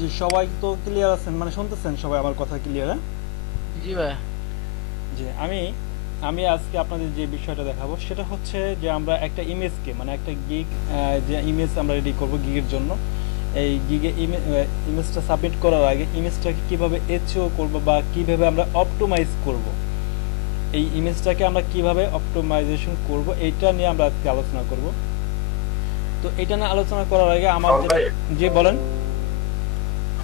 জি, সবাই তো ক্লিয়ার আছেন, মানে শুনতেছেন সবাই আমার কথা ক্লিয়ার? হ্যাঁ, জি ভাই। জি। আমি আমি আজকে আপনাদের যে বিষয়টা দেখাবো সেটা হচ্ছে যে আমরা একটা ইমেজকে, মানে একটা গিগ, যে ইমেজ আমরা রেডি করব গিগের জন্য, এই গিগে ইমেজটা সাবমিট করার আগে ইমেজটাকে কিভাবে এচও করব বা কিভাবে আমরা অপটিমাইজ করব, এই ইমেজটাকে আমরা কিভাবে অপটিমাইজেশন করব, এইটা নিয়ে আমরা আজকে আলোচনা করব। তো এটা নিয়ে আলোচনা করার আগে আমার শাওন যেটা, ভাই, যে বলেন।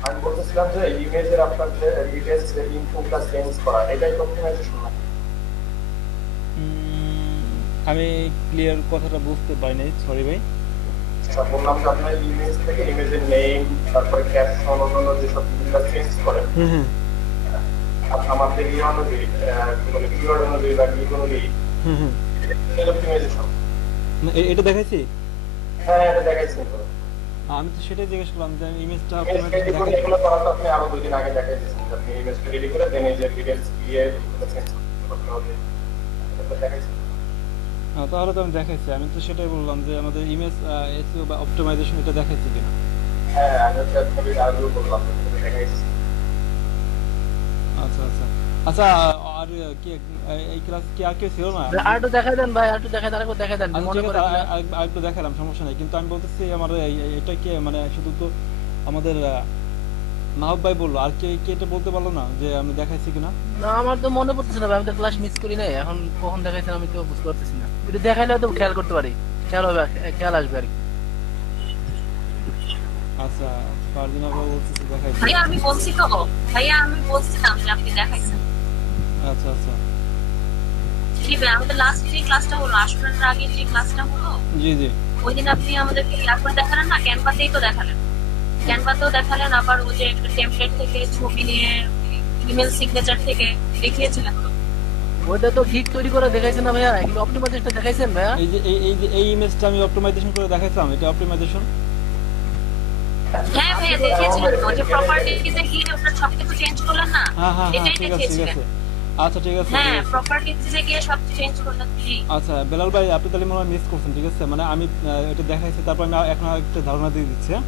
আমি বলতেছিলাম যে ইমেজের আপনার যে ডিটেলস ইনফোটা চেঞ্জ করা এটাই অপটিমাইজেশন নাকি? আমি ক্লিয়ার কথাটা বুঝতে পারিনি, সরি ভাই। আচ্ছা, বললাম যে আপনার ইমেজ থেকে ইমেজের নেম, তারপরে ক্যাপশন, অন্যান্য যেসব ডিটেলস চেঞ্জ করেন হুম, হুম, আমাদের ইয়ে অনুযায়ী, কি বলে, কিওয়ার্ড অনুযায়ী বা কি অনুযায়ী, হুম, হুম। এটা অপটিমাইজেশন। না, এটা দেখাইছি। হ্যাঁ, এটা দেখাইছেন তো। আমি তো সেটাই জিজ্ঞেস করলাম যে ইমেজটা ইমেজ অপটিমাইজেশন রেডি করে দেখাইছি এগুলো কিনা। করা তো আপনি আরো 2 দিন আগে দেখাই দিয়েছেন যে আপনি ইমেজটা রেডি করে দেন এই যে ডিটেলস দিয়ে এগুলো চেঞ্জ করতে হবে, এটা তো দেখাইছেন। তাহলে তো আমি দেখাইছি, আমি তো সেটাই বললাম যে আমাদের ইমেজ এসইও বা অপটিমাইজেশন এটা দেখাইছি কিনা। হ্যাঁ, আমি হচ্ছে আপনাকে আরো বললাম যে দেখাইছি। আচ্ছা, আচ্ছা, আচ্ছা। আর কি এই ক্লাস কি আর কেউ ছিল না? ভাই, আর একটু দেখাই দেন ভাই, আর একটু দেখাই দেন, আরেকবার দেখাই দেন আচ্ছা, মনে ঠিক আছে, পড়ে কিনা। আরেকটু দেখালাম, সমস্যা নেই, কিন্তু আমি বলতেছি আমার এটা কি মানে শুধু তো আমাদের মাহবুব ভাই বললো, আর কে কে এটা বলতে পারলো না যে আমি দেখাইছি কিনা। না, আমার তো মনে পড়তেছে না ভাই, আমি তো ক্লাস মিস করি নাই, এখন কখন দেখাইছেন আমি তো বুঝতে পারতেছি না। একটু দেখাইলে হয়তো খেয়াল করতে পারি, খেয়াল হবে, খেয়াল আসবে আর কি। আচ্ছা, ফারদিনা আপা বলতেছে দেখাইছি। ভাইয়া আমি বলছি তো, ভাইয়া আমি বলছিলাম যে আপনি দেখাইছেন। আচ্ছা, আচ্ছা। জি ভাই, আমাদের লাস্ট যে ক্লাসটা হলো, আসরের আগে যে ক্লাসটা হলো, জি, জি। ওই দিন আপনি আমাদেরকে ইয়া করে দেখালেন না, ক্যানভাতেই তো দেখালেন। ক্যানভাতেও দেখালেন, আবার ওই যে একটা টেমপ্লেট থেকে ছবি নিয়ে ইমেল সিগনেচার থেকে দেখিয়েছিলেন তো। ওইটা তো গিগ তৈরি করে দেখাইছেন না ভাইয়া, কিন্তু অপটিমাইজেশনটা দেখাইছেন ভাইয়া? এই ইমেজটা আমি অপটিমাইজেশন করে দেখাইছিলাম, এটা অপটিমাইজেশন। হ্যাঁ আপনি ভাইয়া, তো দেখিয়েছিলেন আমাদের তো, যে এখানে প্রপার্টিজে গিয়ে আপনার সবকিছু চেঞ্জ করলেন না, হ্যাঁ, হ্যাঁ, হ্যাঁ, এটাই ঠিক আছে, ঠিক দেখিয়েছিলেন। আছে। আচ্ছা, ঠিক আছে, ঠিক হ্যাঁ, আছে। প্রপার্টিজে গিয়ে সব চেঞ্জ করলেন। জি আচ্ছা, বেলাল ভাই, আপনি তাহলে মনে হয় মিস করছেন, ঠিক আছে, মানে আমি এটা দেখাইছি, তারপর আমি এখন একটা ধারণা দিয়ে দিচ্ছি, হ্যাঁ?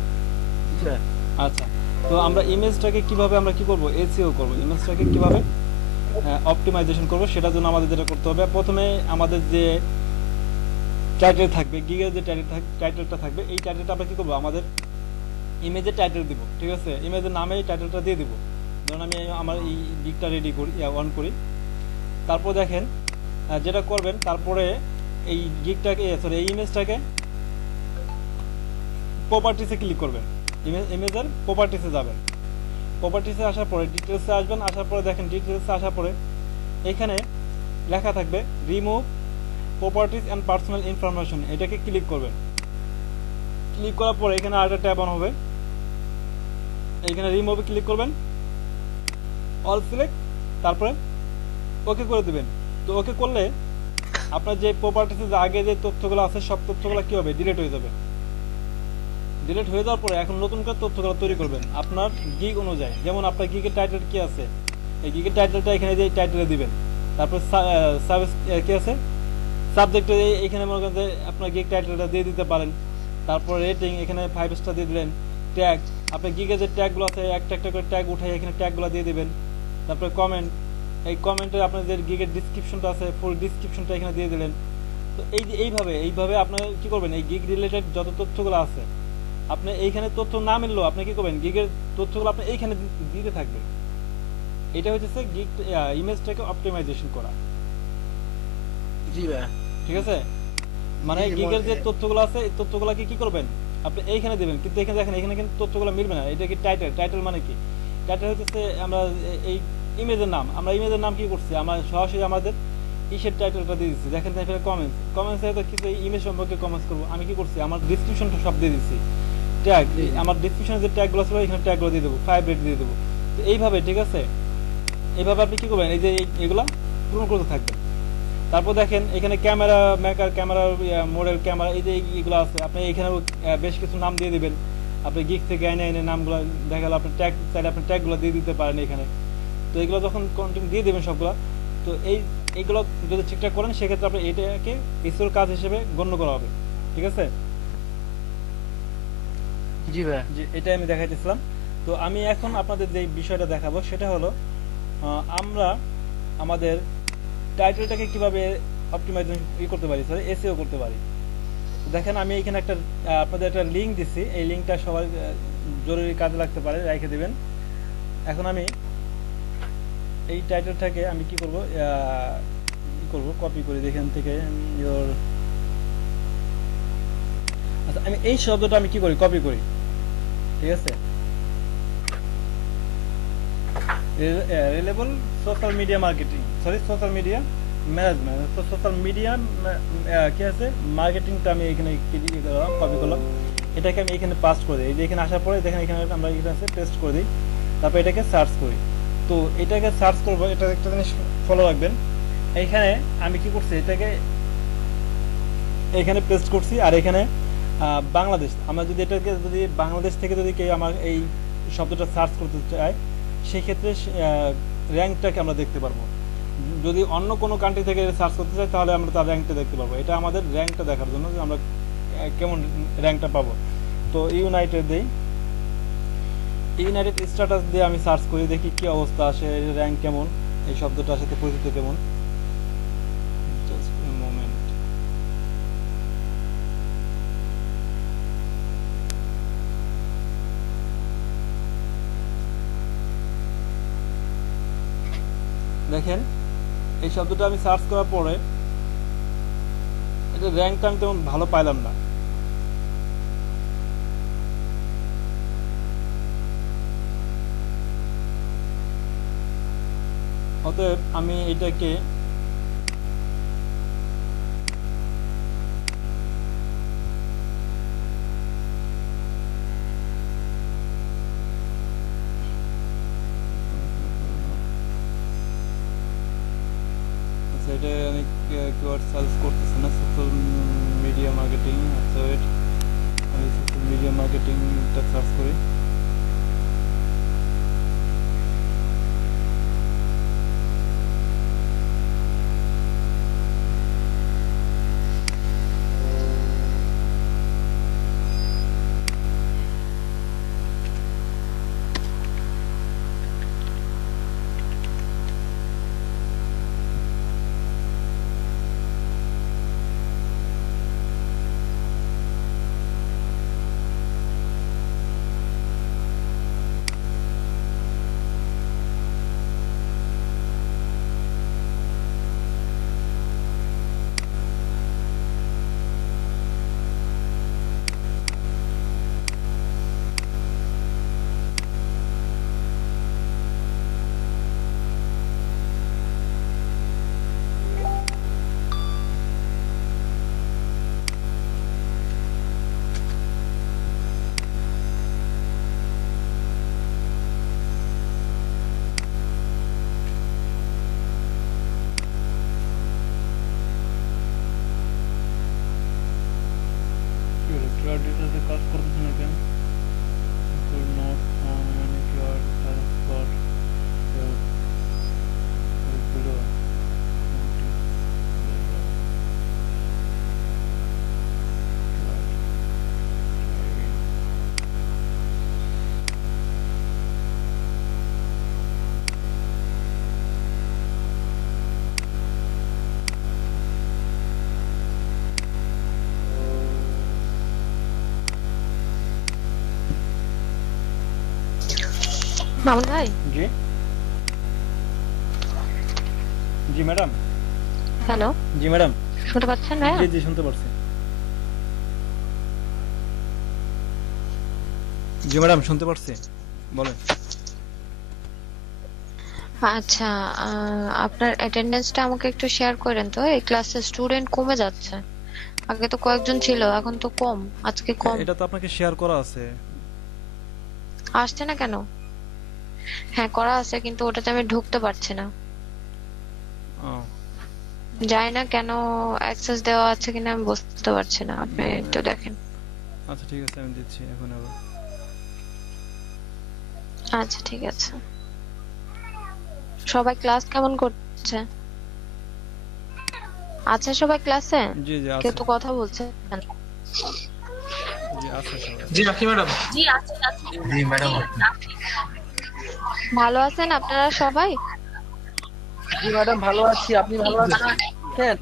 জি ভাই। আচ্ছা। তো আমরা ইমেজটাকে কিভাবে আমরা কি করব, এসইও করব, ইমেজটাকে কিভাবে অপটিমাইজেশন করব, সেটার জন্য আমাদের যেটা করতে হবে, প্রথমে আমাদের যে টাইটেল থাকবে, গিগের যে টাইটেলটা থাকবে, এই টাইটেলটা আমরা কি করব, আমাদের ইমেজের টাইটেল দিব, ঠিক আছে, ইমেজের নামে এই টাইটেলটা দিয়ে দিব। ধরুন আমি আমার এই গিগটা রেডি করি, অন করি। তারপর দেখেন যেটা করবেন, তারপরে এই গিগটাকে, সরি, এই ইমেজটাকে প্রপার্টিসে ক্লিক করবেন। ইমেজের প্রপার্টিসে যাবেন। প্রপার্টিসে আসার পরে ডিটেলসে আসবেন, আসার পরে দেখেন ডিটেলসে আসার পরে এখানে লেখা থাকবে remove properties and personal information, এটাকে ক্লিক করবেন। ক্লিক করার পরে এখানে আরেকটা ট্যাব অন হবে, এইখানে রিমুভে ক্লিক করবেন, অল সিলেক্ট, তারপরে ওকে করে দেবেন। তো ওকে করলে আপনার যে প্রপার্টিসে যে আগে যে তথ্যগুলো আছে সব তথ্যগুলো কী হবে, ডিলিট হয়ে যাবে। ডিলিট হয়ে যাওয়ার পরে এখন নতুন করে তথ্যগুলো তৈরি করবেন আপনার গিগ অনুযায়ী। যেমন আপনার গিগের টাইটেল কি আছে, এই গিগের টাইটেলটা এখানে যে টাইটেলে দিবেন। তারপর কি আছে, সাবজেক্টে এখানে মনে করেন যে আপনার গিগ টাইটেলটা দিয়ে দিতে পারেন। তারপর রেটিং এখানে 5 স্টার দিয়ে দিলেন। ট্যাগ, আপনার গিগের যে ট্যাগগুলো আছে একটা একটা করে ট্যাগ উঠাই এখানে ট্যাগগুলো দিয়ে দিবেন। তারপরে কমেন্ট, এই কমেন্টে আপনার যে গিগের ডিসক্রিপশনটা আছে ফুল ডিসক্রিপশনটা এখানে দিয়ে দিলেন। তো এই যে এইভাবে আপনার কি করবেন, এই গিগ রিলেটেড যত তথ্যগুলো আছে আপনি এইখানে তথ্য না মিললেও আপনি কি করবেন, গিগের তথ্যগুলো আপনি এইখানে দিতে থাকবেন। এটা হচ্ছে গিগ ইমেজটাকে অপটিমাইজেশন করা, জি ভাই। ঠিক আছে। মানে গিগের যে তথ্যগুলো আছে এই তথ্যগুলোকে কি করবেন, আপনি এইখানে দেবেন। কিন্তু এখানে দেখেন এখানে কিন্তু তথ্যগুলো মিলবে না। এটা কি টাইটেল, টাইটেল মানে কি, টাইটেল হচ্ছে আমরা এই ইমেজের নাম, আমরা ইমেজের নাম কি করছি, আমরা সরাসরি আমাদের ইসের টাইটেলটা দিয়ে দিচ্ছি। দেখেন এখানে কমেন্টস, কমেন্টসে তো কিছু ইমেজ সম্পর্কে কমেন্টস করবো, আমি কি করছি আমার ডিসক্রিপশনটা সব দিয়ে দিচ্ছি। ট্যাগ, জি জি। আমার ডিসক্রিপশনে যে ট্যাগগুলো ছিল এখানে ট্যাগগুলো দিয়ে দেবো, 5 রেট দিয়ে দেবো। তো এইভাবে, ঠিক আছে, এইভাবে আপনি কি করবেন, এই যে এগুলা পূরণ করতে থাকবেন। তারপর দেখেন এখানে camera maker, camera model, camera, এই যে এগুলো আছে আপনি এখানে বেশ কিছু নাম দিয়ে দিবেন। আপনি গিগ থেকে এনে এনে নামগুলো দেখালে আপনি ট্যাগ চাইলে আপনি ট্যাগগুলো দিয়ে দিতে পারেন এখানে। তো এগুলো যখন কন্টিনিউ দিয়ে দেবেন সবগুলো, তো এইগুলো যদি ঠিকঠাক করেন সেক্ষেত্রে আপনি এটাকে ইসিওর কাজ হিসেবে গণ্য করা হবে, ঠিক আছে। জি ভাই। যে এটাই আমি দেখাইতেছিলাম। তো আমি এখন আপনাদের যে বিষয়টা দেখাবো সেটা হলো আমরা আমাদের টাইটেলটাকে কিভাবে অপটিমাইজেশন করতে পারি, সরি এসইও করতে পারি। তো দেখেন আমি এখানে একটা আপনাদের একটা লিঙ্ক দিচ্ছি, এই লিঙ্কটা সবার জরুরি কাজে লাগতে পারে, রেখে দিবেন। এখন আমি এই টাইটেলটাকে আমি কি করব কপি করি এখান থেকে আচ্ছা আমি এই শব্দটা আমি কি করি কপি করি, ঠিক আছে। Reliable social media marketing, sorry social media management, তো সোশ্যাল মিডিয়া কি আছে মার্কেটিংটা আমি এখানে কপি করলাম, এটাকে আমি এখানে পাস্ট করে দিই। এই যে এখানে আসার পরে দেখেন এখানে আমরা এখানে পেস্ট করে দিই, তারপর এটাকে সার্চ করি। তো এটাকে সার্চ করবো, এটা একটা জিনিস ফলো রাখবেন। এইখানে আমি কি করছি, এটাকে এখানে পেস্ট করছি, আর এখানে বাংলাদেশ, আমরা যদি এটাকে যদি বাংলাদেশ থেকে যদি কেউ আমার এই শব্দটা সার্চ করতে চায় সেক্ষেত্রে র্যাঙ্কটাকে আমরা দেখতে পারবো। যদি অন্য কোনো কান্ট্রি থেকে সার্চ করতে চাই তাহলে আমরা তার র্যাঙ্কটা দেখতে পারবো। এটা আমাদের র্যাঙ্কটা দেখার জন্য যে আমরা কেমন র্যাঙ্কটা পাবো। তো ইউনাইটেড দেই, ইউনাইটেড স্ট্যাটাস দিয়ে আমি সার্চ করি, দেখি কি অবস্থা আসে, র্যাঙ্ক কেমন, এই শব্দটার সাথে পরিচিত কেমন। Just a moment. দেখেন এই শব্দটা আমি সার্চ করার পরে এটা র্যাঙ্কটা আমি তেমন ভালো পাইলাম না। অতএব আমি এটাকে এটা আমি কিওয়ার্ড সার্চ করতেছি না, সোশ্যাল মিডিয়া মার্কেটিং। আচ্ছা ওয়েট, আমি সোশ্যাল মিডিয়া মার্কেটিংটা সার্চ করি। keyword details কাজ করতেছে না কেন? could not found any keyword search for below. Mamun ভাই, জি জি ম্যাডাম। হ্যালো, জি ম্যাডাম। শুনতে পাচ্ছেন ভাই? জি জি শুনতে পারছি। জি ম্যাডাম শুনতে পারছি, বলেন। আচ্ছা, আপনার অ্যাটেন্ডেন্সটা আমাকে একটু শেয়ার করেন তো। এই ক্লাসে স্টুডেন্ট কমে যাচ্ছে, আগে তো কয়েকজন ছিল, এখন তো কম, আজকে কম। এটা তো আপনাকে শেয়ার করা আছে। আসছে না কেন? হ্যাঁ করা আছে, কিন্তু ওটাতে আমি ঢুকতে পারছি না। ও জানি না কেন অ্যাক্সেস দেওয়া আছে কিনা আমি বুঝতে পারছি না, আপনি একটু দেখেন। আচ্ছা ঠিক আছে, আমি দিচ্ছি এখন আবার। আচ্ছা ঠিক আছে। সবাই ক্লাস কেমন করছে? আছে সবাই ক্লাসে? জি জি কেউ আছে। তো কথা বলছে না। জি আছে সবাই। জি রাখি ম্যাডাম। জি আছে আছে। জি ম্যাডাম। ভালো আছেন আপনারা সবাই? জি ম্যাডাম ভালো আছি, আপনি ভালো আছেন?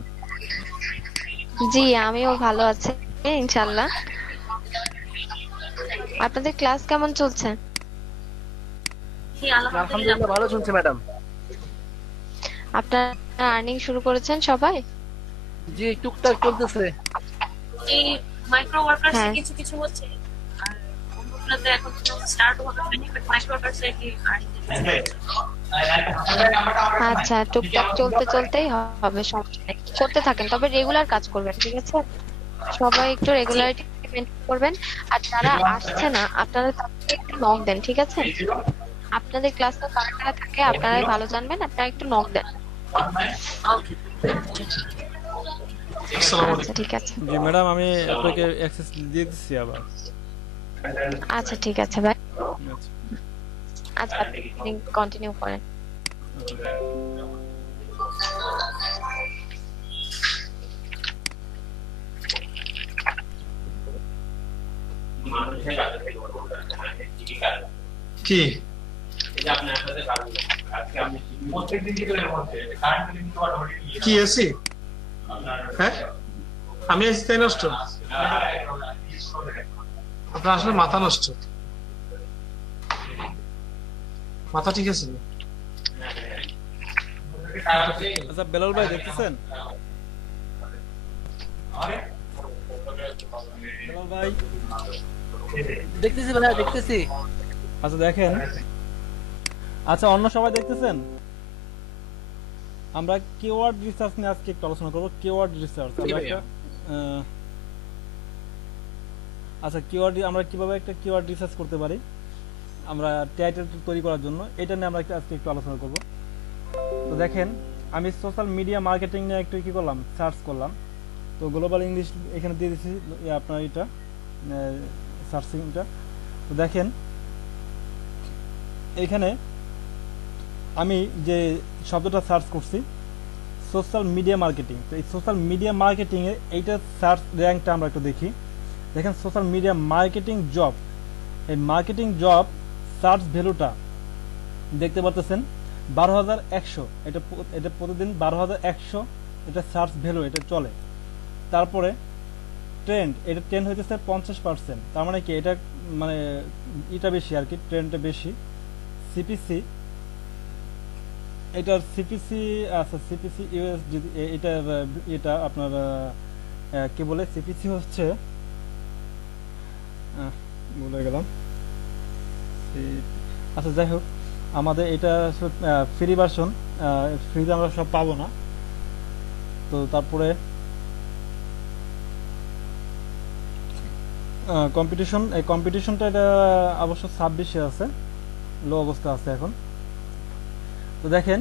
জি আমিও ভালো আছি ইনশাল্লাহ। আপনাদের ক্লাস কেমন চলছে? জি আলহামদুলিল্লাহ। আলহামদুলিল্লাহ ভালো চলছে ম্যাডাম। আপনারা আর্নিং শুরু করেছেন সবাই? জি টুকটাক চলতেছে। এই মাইক্রো ওয়ার্কার্স হ্যাঁ। কিছু কিছু হচ্ছে, আর অন্যগুলোতে এখন স্টার্ট হবে হয়নি, বাট মাইক্রো ওয়ার্কার্স এর কি আচ্ছা, টুকটাক চলতে চলতেই হবে, সমস্যা নেই। করতে থাকেন, তবে রেগুলার কাজ করবেন, ঠিক আছে? সবাই একটু রেগুলারিটি মেনটেন করবেন। আর যারা আসছে না আপনারা তাদেরকে একটু নক দেন, ঠিক আছে? আপনাদের ক্লাসে কারা কারা থাকে আপনারাই ভালো জানবেন, আপনারা একটু নক দেন। আসসালামু আচ্ছা ঠিক আছে। জি ম্যাডাম, আমি আপনাকে অ্যাক্সেস দিয়ে দিচ্ছি আবার। আচ্ছা ঠিক আছে ভাই। আচ্ছা। আচ্ছা আপনি কন্টিনিউ করেন। কি কি এসি? হ্যাঁ আমি এসি তাই নষ্ট? আপনার আসলে মাথা নষ্ট, মাথা ঠিক আছে? আচ্ছা বেলাল ভাই দেখতেছেন? বেলাল ভাই দেখতেছি ভাইয়া, দেখতেছি। আচ্ছা দেখেন, আচ্ছা অন্য সবাই দেখতেছেন? আমরা কিওয়ার্ড রিসার্চ নিয়ে আজকে একটু আলোচনা করব। কিওয়ার্ড রিসার্চ আমরা একটা আচ্ছা আমরা কিভাবে একটা কিওয়ার্ড রিসার্চ করতে পারি আমরা টাইটেল তৈরি করার জন্য, এটা নিয়ে আমরা আজকে একটু আলোচনা করব। তো দেখেন, আমি সোশ্যাল মিডিয়া মার্কেটিং নিয়ে একটু কি করলাম, সার্চ করলাম। তো গ্লোবাল ইংলিশ এখানে দিয়ে দিচ্ছি আপনার এটা সার্চিংটা। তো দেখেন এখানে আমি যে শব্দটা সার্চ করছি সোশ্যাল মিডিয়া মার্কেটিং। তো এই সোশ্যাল মিডিয়া মার্কেটিংয়ে এইটা সার্চ র্যাঙ্কটা আমরা একটু দেখি। দেখেন সোশ্যাল মিডিয়া মার্কেটিং জব, এই মার্কেটিং জব সার্চ ভ্যালুটা দেখতে পাচ্ছেন 12,100। এটা প্রতিদিন 12,100 এটা সার্চ ভ্যালু, এটা চলে। তারপরে ট্রেন্ড, এটা ট্রেন্ড হইতেছে 50%। তার মানে কি এটা মানে এটা বেশি আর কি, ট্রেন্ডটা বেশি। সিপিসি, এটার সিপিসি আচ্ছা সিপিসি ইউএস এটা আপনার কি বলে, সিপিসি হচ্ছে বলে গেলাম। আচ্ছা যাই হোক, আমাদের এটা ফ্রি ভার্সন, ফ্রিতে আমরা সব পাবো না। তো তারপরে কম্পিটিশন, এই কম্পিটিশনটা এটা অবশ্য 26-এ আছে, লো অবস্থা আছে এখন। তো দেখেন,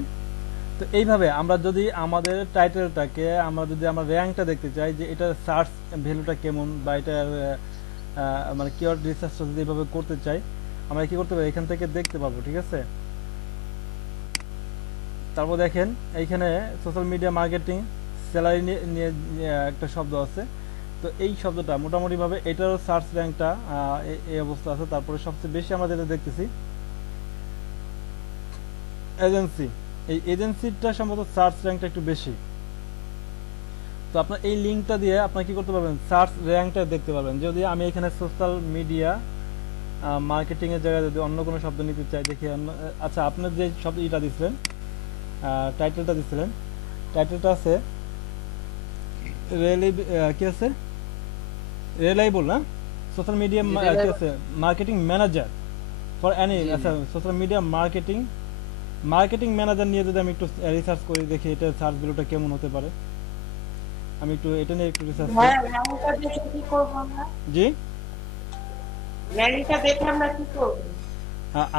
তো এইভাবে আমরা যদি আমাদের টাইটেলটাকে আমরা র্যাঙ্কটা দেখতে চাই যে এটা সার্চ ভ্যালুটা কেমন বা এটার মানে কিওয়ার্ড রিসার্চটা যদি এইভাবে করতে চাই, আমরা কি করতে পারি এখান থেকে দেখতে পাবো, ঠিক আছে? তারপর দেখেন এইখানে সোশ্যাল মিডিয়া মার্কেটিং স্যালারি নিয়ে একটা শব্দ আছে। তো এই শব্দটা মোটামুটিভাবে এটারও সার্চ র্যাঙ্কটা এই অবস্থা আছে। তারপরে সবচেয়ে বেশি আমরা যেটা দেখতেছি এজেন্সি, এই এজেন্সিটা সম্ভবত সার্চ র্যাঙ্কটা একটু বেশি। তো আপনার এই লিঙ্কটা দিয়ে আপনার কি করতে পারবেন, সার্চ র্যাঙ্কটা দেখতে পারবেন। যদি আমি এখানে সোশ্যাল মিডিয়া মার্কেটিং এর জায়গায় যদি অন্য কোনো শব্দ নিতে চাই, দেখি আচ্ছা আপনার যে শব্দ এটা দিচ্ছিলেন, টাইটেলটা দিচ্ছিলেন, টাইটেলটা আছে কি আছে, রিলায়েবল না, সোশ্যাল মিডিয়া কি আছে, মার্কেটিং ম্যানেজার ফর এনি। আচ্ছা সোশ্যাল মিডিয়া মার্কেটিং ম্যানেজার নিয়ে যদি আমি একটু রিসার্চ করি, দেখি এটা সার্চ ভ্যালুটা কেমন হতে পারে। আমি একটু এটা নিয়ে একটু রিসার্চ করি। জি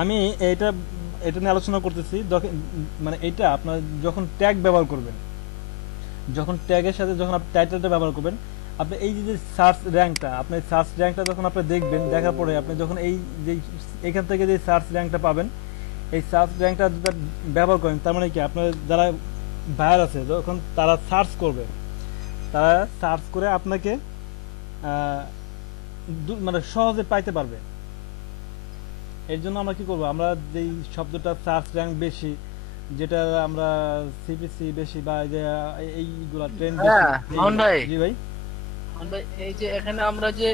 আমি এটা নিয়ে আলোচনা করতেছি। মানে এটা আপনার যখন ট্যাগ ব্যবহার করবেন, যখন ট্যাগের সাথে যখন আপনি টাইটেলটা ব্যবহার করবেন, আপনি এই যে সার্চ র্যাঙ্কটা, আপনি সার্চ র্যাঙ্কটা যখন আপনি দেখবেন, দেখার পরে আপনি যখন এই যে এখান থেকে যে সার্চ র্যাঙ্কটা পাবেন, এই সার্চ র্যাঙ্কটা যদি ব্যবহার করেন, তার মানে কি আপনার যারা বায়ার আছে যখন তারা সার্চ করবে, তারা সার্চ করে আপনাকে মানে সহজে পাইতে পারবে। এর জন্য আমরা কি করব, আমরা যেই শব্দটা সার্চ র্যাঙ্ক বেশি, যেটা আমরা সিপিসি বেশি বা এই যে এইগুলা ট্রেন্ড বেশি। হ্যাঁ, মোহন ভাই। জি ভাই। আমরা এই যে এখানে আমরা যে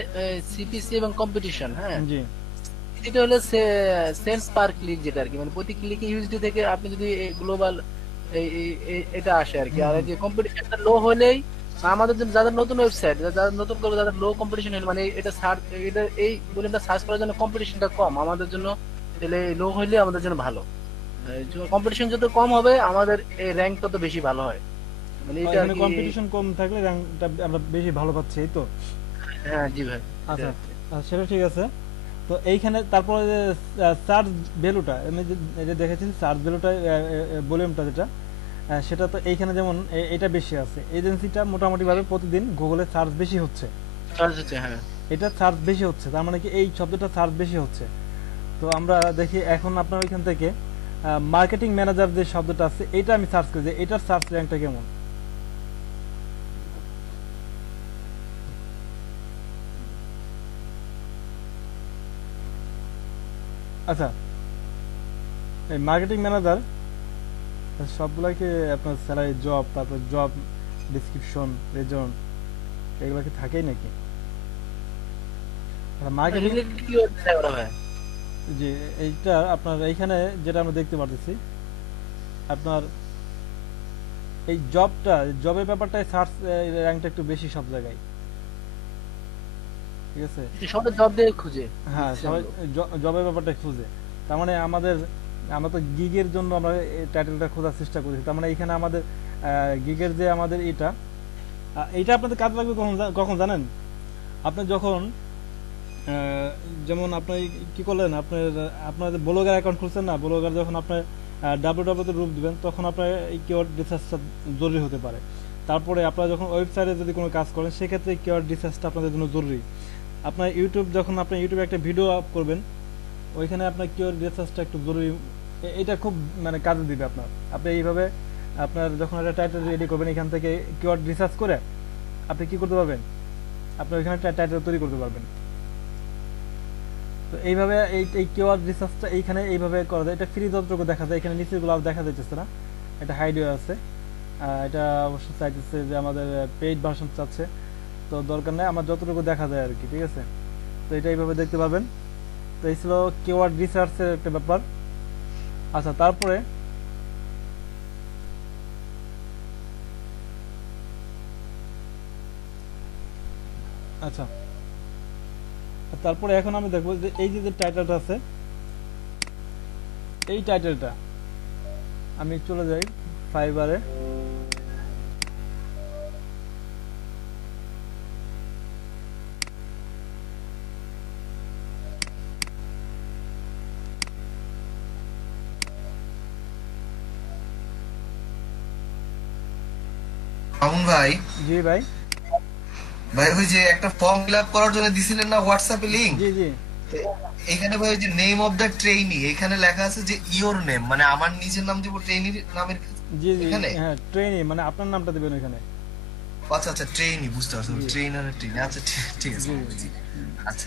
সিপিসি এবং কম্পিটিশন, হ্যাঁ, জি এটা হলো সেন্স পার ক্লিক, যেটা আর কি মানে প্রতি ক্লিকে ইউএসডি থেকে আপনি যদি গ্লোবাল এটা আসে আর কি। আর এই যে কম্পিটিশনটা লো হলেই আমাদের জন্য, যাদের নতুন ওয়েবসাইট, যাদের নতুন করে, যাদের লো কম্পিটিশন হলে মানে এটা সার্চ, এটা এই বলেনটা সার্চ করার জন্য কম্পিটিশনটা কম আমাদের জন্য, তাহলে লো হইলে আমাদের জন্য ভালো। কম্পিটিশন যত কম হবে আমাদের এই র্যাঙ্ক তত বেশি ভালো হয়, মানে এটা আর এখানে কি। কম্পিটিশন কম থাকলে র্যাঙ্কটা আমরা বেশি ভালো পাচ্ছি, এই তো। হ্যাঁ জি ভাই। আচ্ছা সেটা ঠিক আছে। তো এইখানে তারপরে যে সার্চ ভ্যালুটা, আমি যে দেখেছি সার্চ ভ্যালুটা ভলিউমটা যেটা, সেটা তো এইখানে যেমন এটা বেশি আছে। এজেন্সিটা মোটামুটি ভাবে প্রতিদিন গুগলে সার্চ বেশি হচ্ছে, হ্যাঁ এটা সার্চ বেশি হচ্ছে, তার মানে কি এই শব্দটা সার্চ বেশি হচ্ছে। তো আমরা দেখি এখন আপনার ওইখান থেকে মার্কেটিং ম্যানেজার যে শব্দটা আছে, এটা আমি সার্চ করি যে এটার সার্চ র্যাঙ্কটা কেমন। আচ্ছা, এই মার্কেটিং ম্যানেজার সবগুলাকে আপনার স্যালারি, জব, তারপর জব ডিসক্রিপশন, রেজন, এগুলো কি থাকেই নাকি? মার্কেটিং যে এইটা আপনার এইখানে যেটা আমরা দেখতে পারতেছি, আপনার এই জবটা, জবের ব্যাপারটায় সার্চ র্যাঙ্কটা একটু বেশি সব জায়গায়, ঠিক আছে? সবাই জব দিয়ে খুঁজে। হ্যাঁ, সবাই জবের ব্যাপারটা খুঁজে। তার মানে আমরা তো গিগের জন্য আমরা টাইটেলটা খোঁজার চেষ্টা করি। তার মানে এখানে আমাদের গিগের যে আমাদের এইটা আপনাদের কাজ লাগবে কখন জানেন? আপনি যখন যেমন আপনি কি করলেন, আপনার ব্লগার অ্যাকাউন্ট খুলছেন না, ব্লগার যখন আপনার ডাব্লিউ তে রূপ দিবেন, তখন আপনার এই কিওয়ার্ড রিসার্চটা জরুরি হতে পারে। তারপরে আপনারা যখন ওয়েবসাইটে যদি কোনো কাজ করেন, সেক্ষেত্রে কিওয়ার্ড রিসার্চটা আপনাদের জন্য জরুরি। আপনার যখন আপনি ইউটিউবে একটা ভিডিও আপ করবেন, ওইখানে আপনার কিওয়ার্ড রিসার্চটা একটু জরুরি। এটা খুব মানে কাজে দিবে আপনার। আপনি এইভাবে আপনার যখন একটা টাইটেল রেডি করবেন, এখান থেকে কিওয়ার্ড রিসার্চ করে আপনি কি করতে পারবেন, আপনি ওইখানে টাইটেল তৈরি করতে পারবেন। তো এইভাবে এই কিওয়ার্ড রিসার্চটা এইখানে এইভাবে করা যায়। এটা ফ্রি যতটুকু দেখা যায়, এখানে নিচের গুলো দেখা যাচ্ছে না, এটা হাইড হয়ে আছে। এটা অবশ্য চাইতেছে যে আমাদের পেইড ভার্সন চাচ্ছে, তো দরকার নেই, আমার যতটুকু দেখা যায় আর কি, ঠিক আছে? তো এটা এইভাবে দেখতে পারবেন। তো এই ছিল কিওয়ার্ড রিসার্চের একটা ব্যাপার। আচ্ছা, তারপরে এখন আমি দেখবো যে এই যে টাইটেলটা আছে, এই টাইটেলটা আমি চলে যাই ফাইবারে। মামুন ভাই, জি ভাই। ভাই ওই যে একটা ফর্ম ফিল আপ করার জন্য দিছিলেন না হোয়াটসঅ্যাপে লিংক, জি জি। এখানে ভাই ওই যে নেম অফ দ্য ট্রেইনি, এখানে লেখা আছে যে ইওর নেম, মানে আমার নিজের নাম দিব ট্রেইনির নামের। জি জি, এখানে হ্যাঁ, ট্রেনি মানে আপনার নামটা দিবেন ওখানে। আচ্ছা আচ্ছা, ট্রেইনি, বুঝতে পারছি, ট্রেইনার ট্রেইনি। আচ্ছা ঠিক আছে। জি আচ্ছা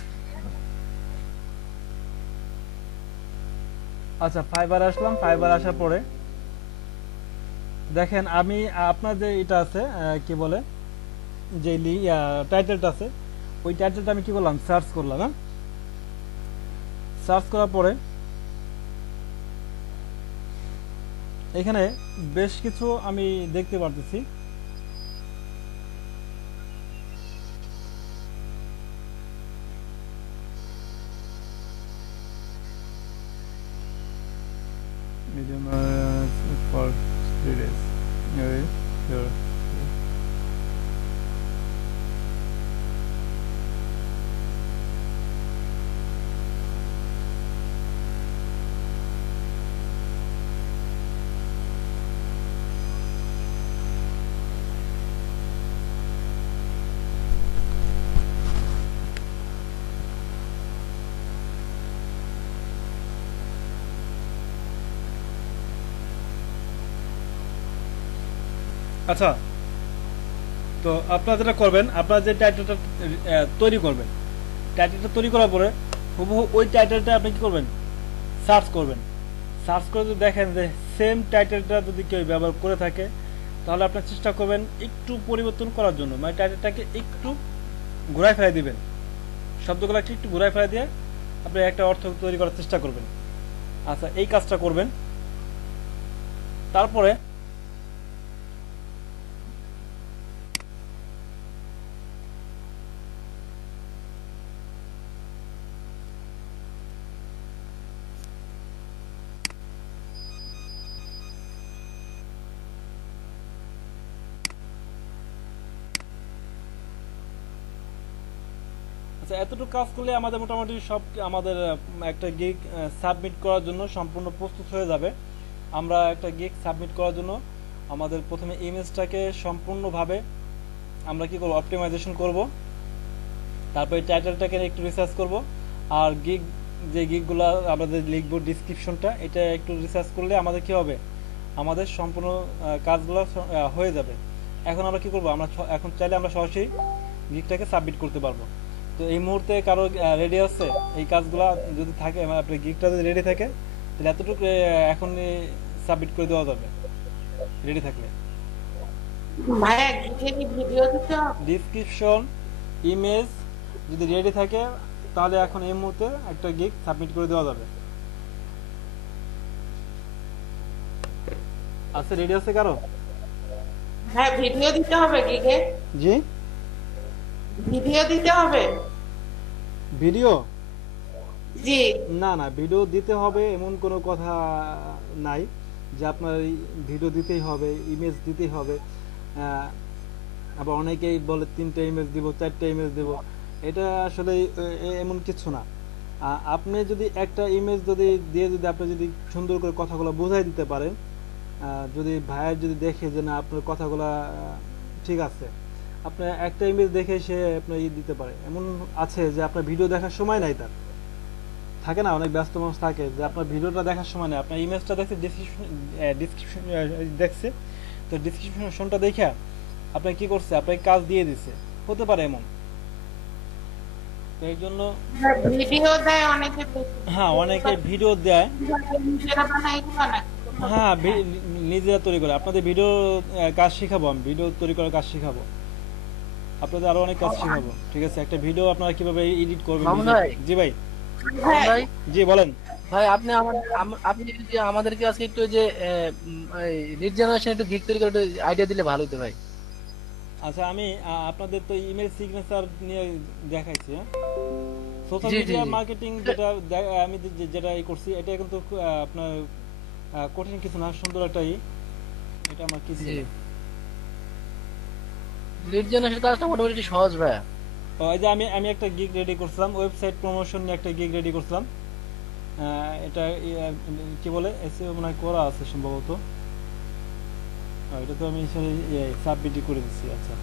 আচ্ছা, ফাইবার আসলাম। ফাইবার আসার পরে দেখেন আমি আপনার যে এটা আছে কি বলে, যে টাইটেলটা আছে, ওই টাইটেলটা আমি কি করলাম, সার্চ করলাম। হ্যাঁ, সার্চ করার পরে এখানে বেশ কিছু আমি দেখতে পারতেছি। medium for 3 days. Okay, sure. আচ্ছা, তো আপনারা যেটা করবেন, আপনারা যে টাইটেলটা তৈরি করবেন, টাইটেলটা তৈরি করার পরে হুবহু ওই টাইটেলটা আপনি কি করবেন, সার্চ করবেন। সার্চ করে যদি দেখেন যে সেম টাইটেলটা যদি কেউ ব্যবহার করে থাকে, তাহলে আপনার চেষ্টা করবেন একটু পরিবর্তন করার জন্য, মানে টাইটেলটাকে একটু ঘুরায় ফেলাই দিবেন, শব্দগুলোকে একটু ঘুরায় ফেলাই দিয়ে আপনি একটা অর্থ তৈরি করার চেষ্টা করবেন। আচ্ছা, এই কাজটা করবেন। তারপরে আচ্ছা, এতটুকু কাজ করলে আমাদের মোটামুটি সব আমাদের একটা গিগ সাবমিট করার জন্য সম্পূর্ণ প্রস্তুত হয়ে যাবে। আমরা একটা গিগ সাবমিট করার জন্য আমাদের প্রথমে ইমেজটাকে সম্পূর্ণভাবে আমরা কি করব, অপটিমাইজেশন করব। তারপরে টাইটেলটাকে একটু রিসার্চ করব, আর গিগ যে গিগগুলো আমাদের লিখব ডিসক্রিপশনটা, এটা একটু রিসার্চ করলে আমাদের কি হবে, আমাদের সম্পূর্ণ কাজগুলো হয়ে যাবে। এখন আমরা কি করব, আমরা এখন চাইলে আমরা সরাসরি গিগটাকে সাবমিট করতে পারবো। তো এই মুহূর্তে কারো রেডি আছে এই কাজগুলা যদি থাকে, মানে আপনার গিগটা যদি রেডি থাকে, তাহলে এতটুকু এখন সাবমিট করে দেওয়া যাবে রেডি থাকলে। ভাইয়া গিগে কি ভিডিও দিতে হবে? ডিসক্রিপশন, ইমেজ যদি রেডি থাকে, তাহলে এখন এই মুহূর্তে একটা গিগ সাবমিট করে দেওয়া যাবে। আচ্ছা, রেডি আছে কারো? হ্যাঁ, ভিডিও দিতে হবে গিগে। জি, ভিডিও দিতে হবে। ভিডিও? জি। না না, ভিডিও দিতে হবে এমন কোনো কথা নাই যে আপনার ভিডিও দিতেই হবে, ইমেজ দিতেই হবে। আবার অনেকেই বলে 3টে ইমেজ দিব, 4টে ইমেজ দিব, এটা আসলে এমন কিছু না। আপনি যদি একটা ইমেজ যদি দিয়ে যদি আপনি যদি সুন্দর করে কথাগুলো বোঝাই দিতে পারেন, যদি ভাইয়ের যদি দেখে যে না আপনার কথাগুলো ঠিক আছে, আপনার একটা ইমেজ দেখে সে আপনার দিতে পারে। এমন আছে যে আপনার ভিডিও দেখার সময় নাই, তার থাকে না, অনেক ব্যস্ত মানুষ থাকে যে আপনার ভিডিওটা দেখার সময় নেই, আপনার ইমেজটা দেখছে, ডিসক্রিপশন দেখছে, তো ডিসক্রিপশনটা দেখে আপনার কি করছে, আপনাকে কাজ দিয়ে দিছে, হতে পারে এমন। তো এই জন্য ভিডিও দেয় অনেকে। হ্যাঁ, অনেকে ভিডিও দেয়, নিজেরা বানায় এগুলো না। হ্যাঁ নিজেরা তৈরি করে। আপনাদের ভিডিও কাজ শিখাবো, আমি ভিডিও তৈরি করার কাজ শিখাবো, আপনাদের আরো অনেক কাজ শিখাবো। ঠিক আছে, একটা ভিডিও আপনারা কিভাবে এডিট করবেন। জি ভাই। ভাই, জি বলেন ভাই আপনি আপনি যদি আমাদেরকে আজকে একটু যে লিড জেনারেশন একটু গিগ তৈরি করে একটু আইডিয়া দিলে ভালো হতো ভাই। আচ্ছা, আমি আপনাদের তো ইমেল সিগনেচার নিয়ে দেখাইছি। সোশ্যাল জি, জি, মিডিয়া জি। মার্কেটিং যেটা আমি যেটা করছি, এটা কিন্তু আপনার কঠিন কিছু না, সুন্দর একটা এটা আমার কি ছিল। লিড জেনারেশন কাজটা মোটামুটি সহজ ভাই। তো এই যে আমি একটা গিগ রেডি করছিলাম, ওয়েবসাইট প্রমোশন নিয়ে একটা গিগ রেডি করছিলাম। এটা কি বলে, এসইও মনে হয় করা আছে সম্ভবত। এটা তো আমি সাবমিট করে দিচ্ছি। আচ্ছা,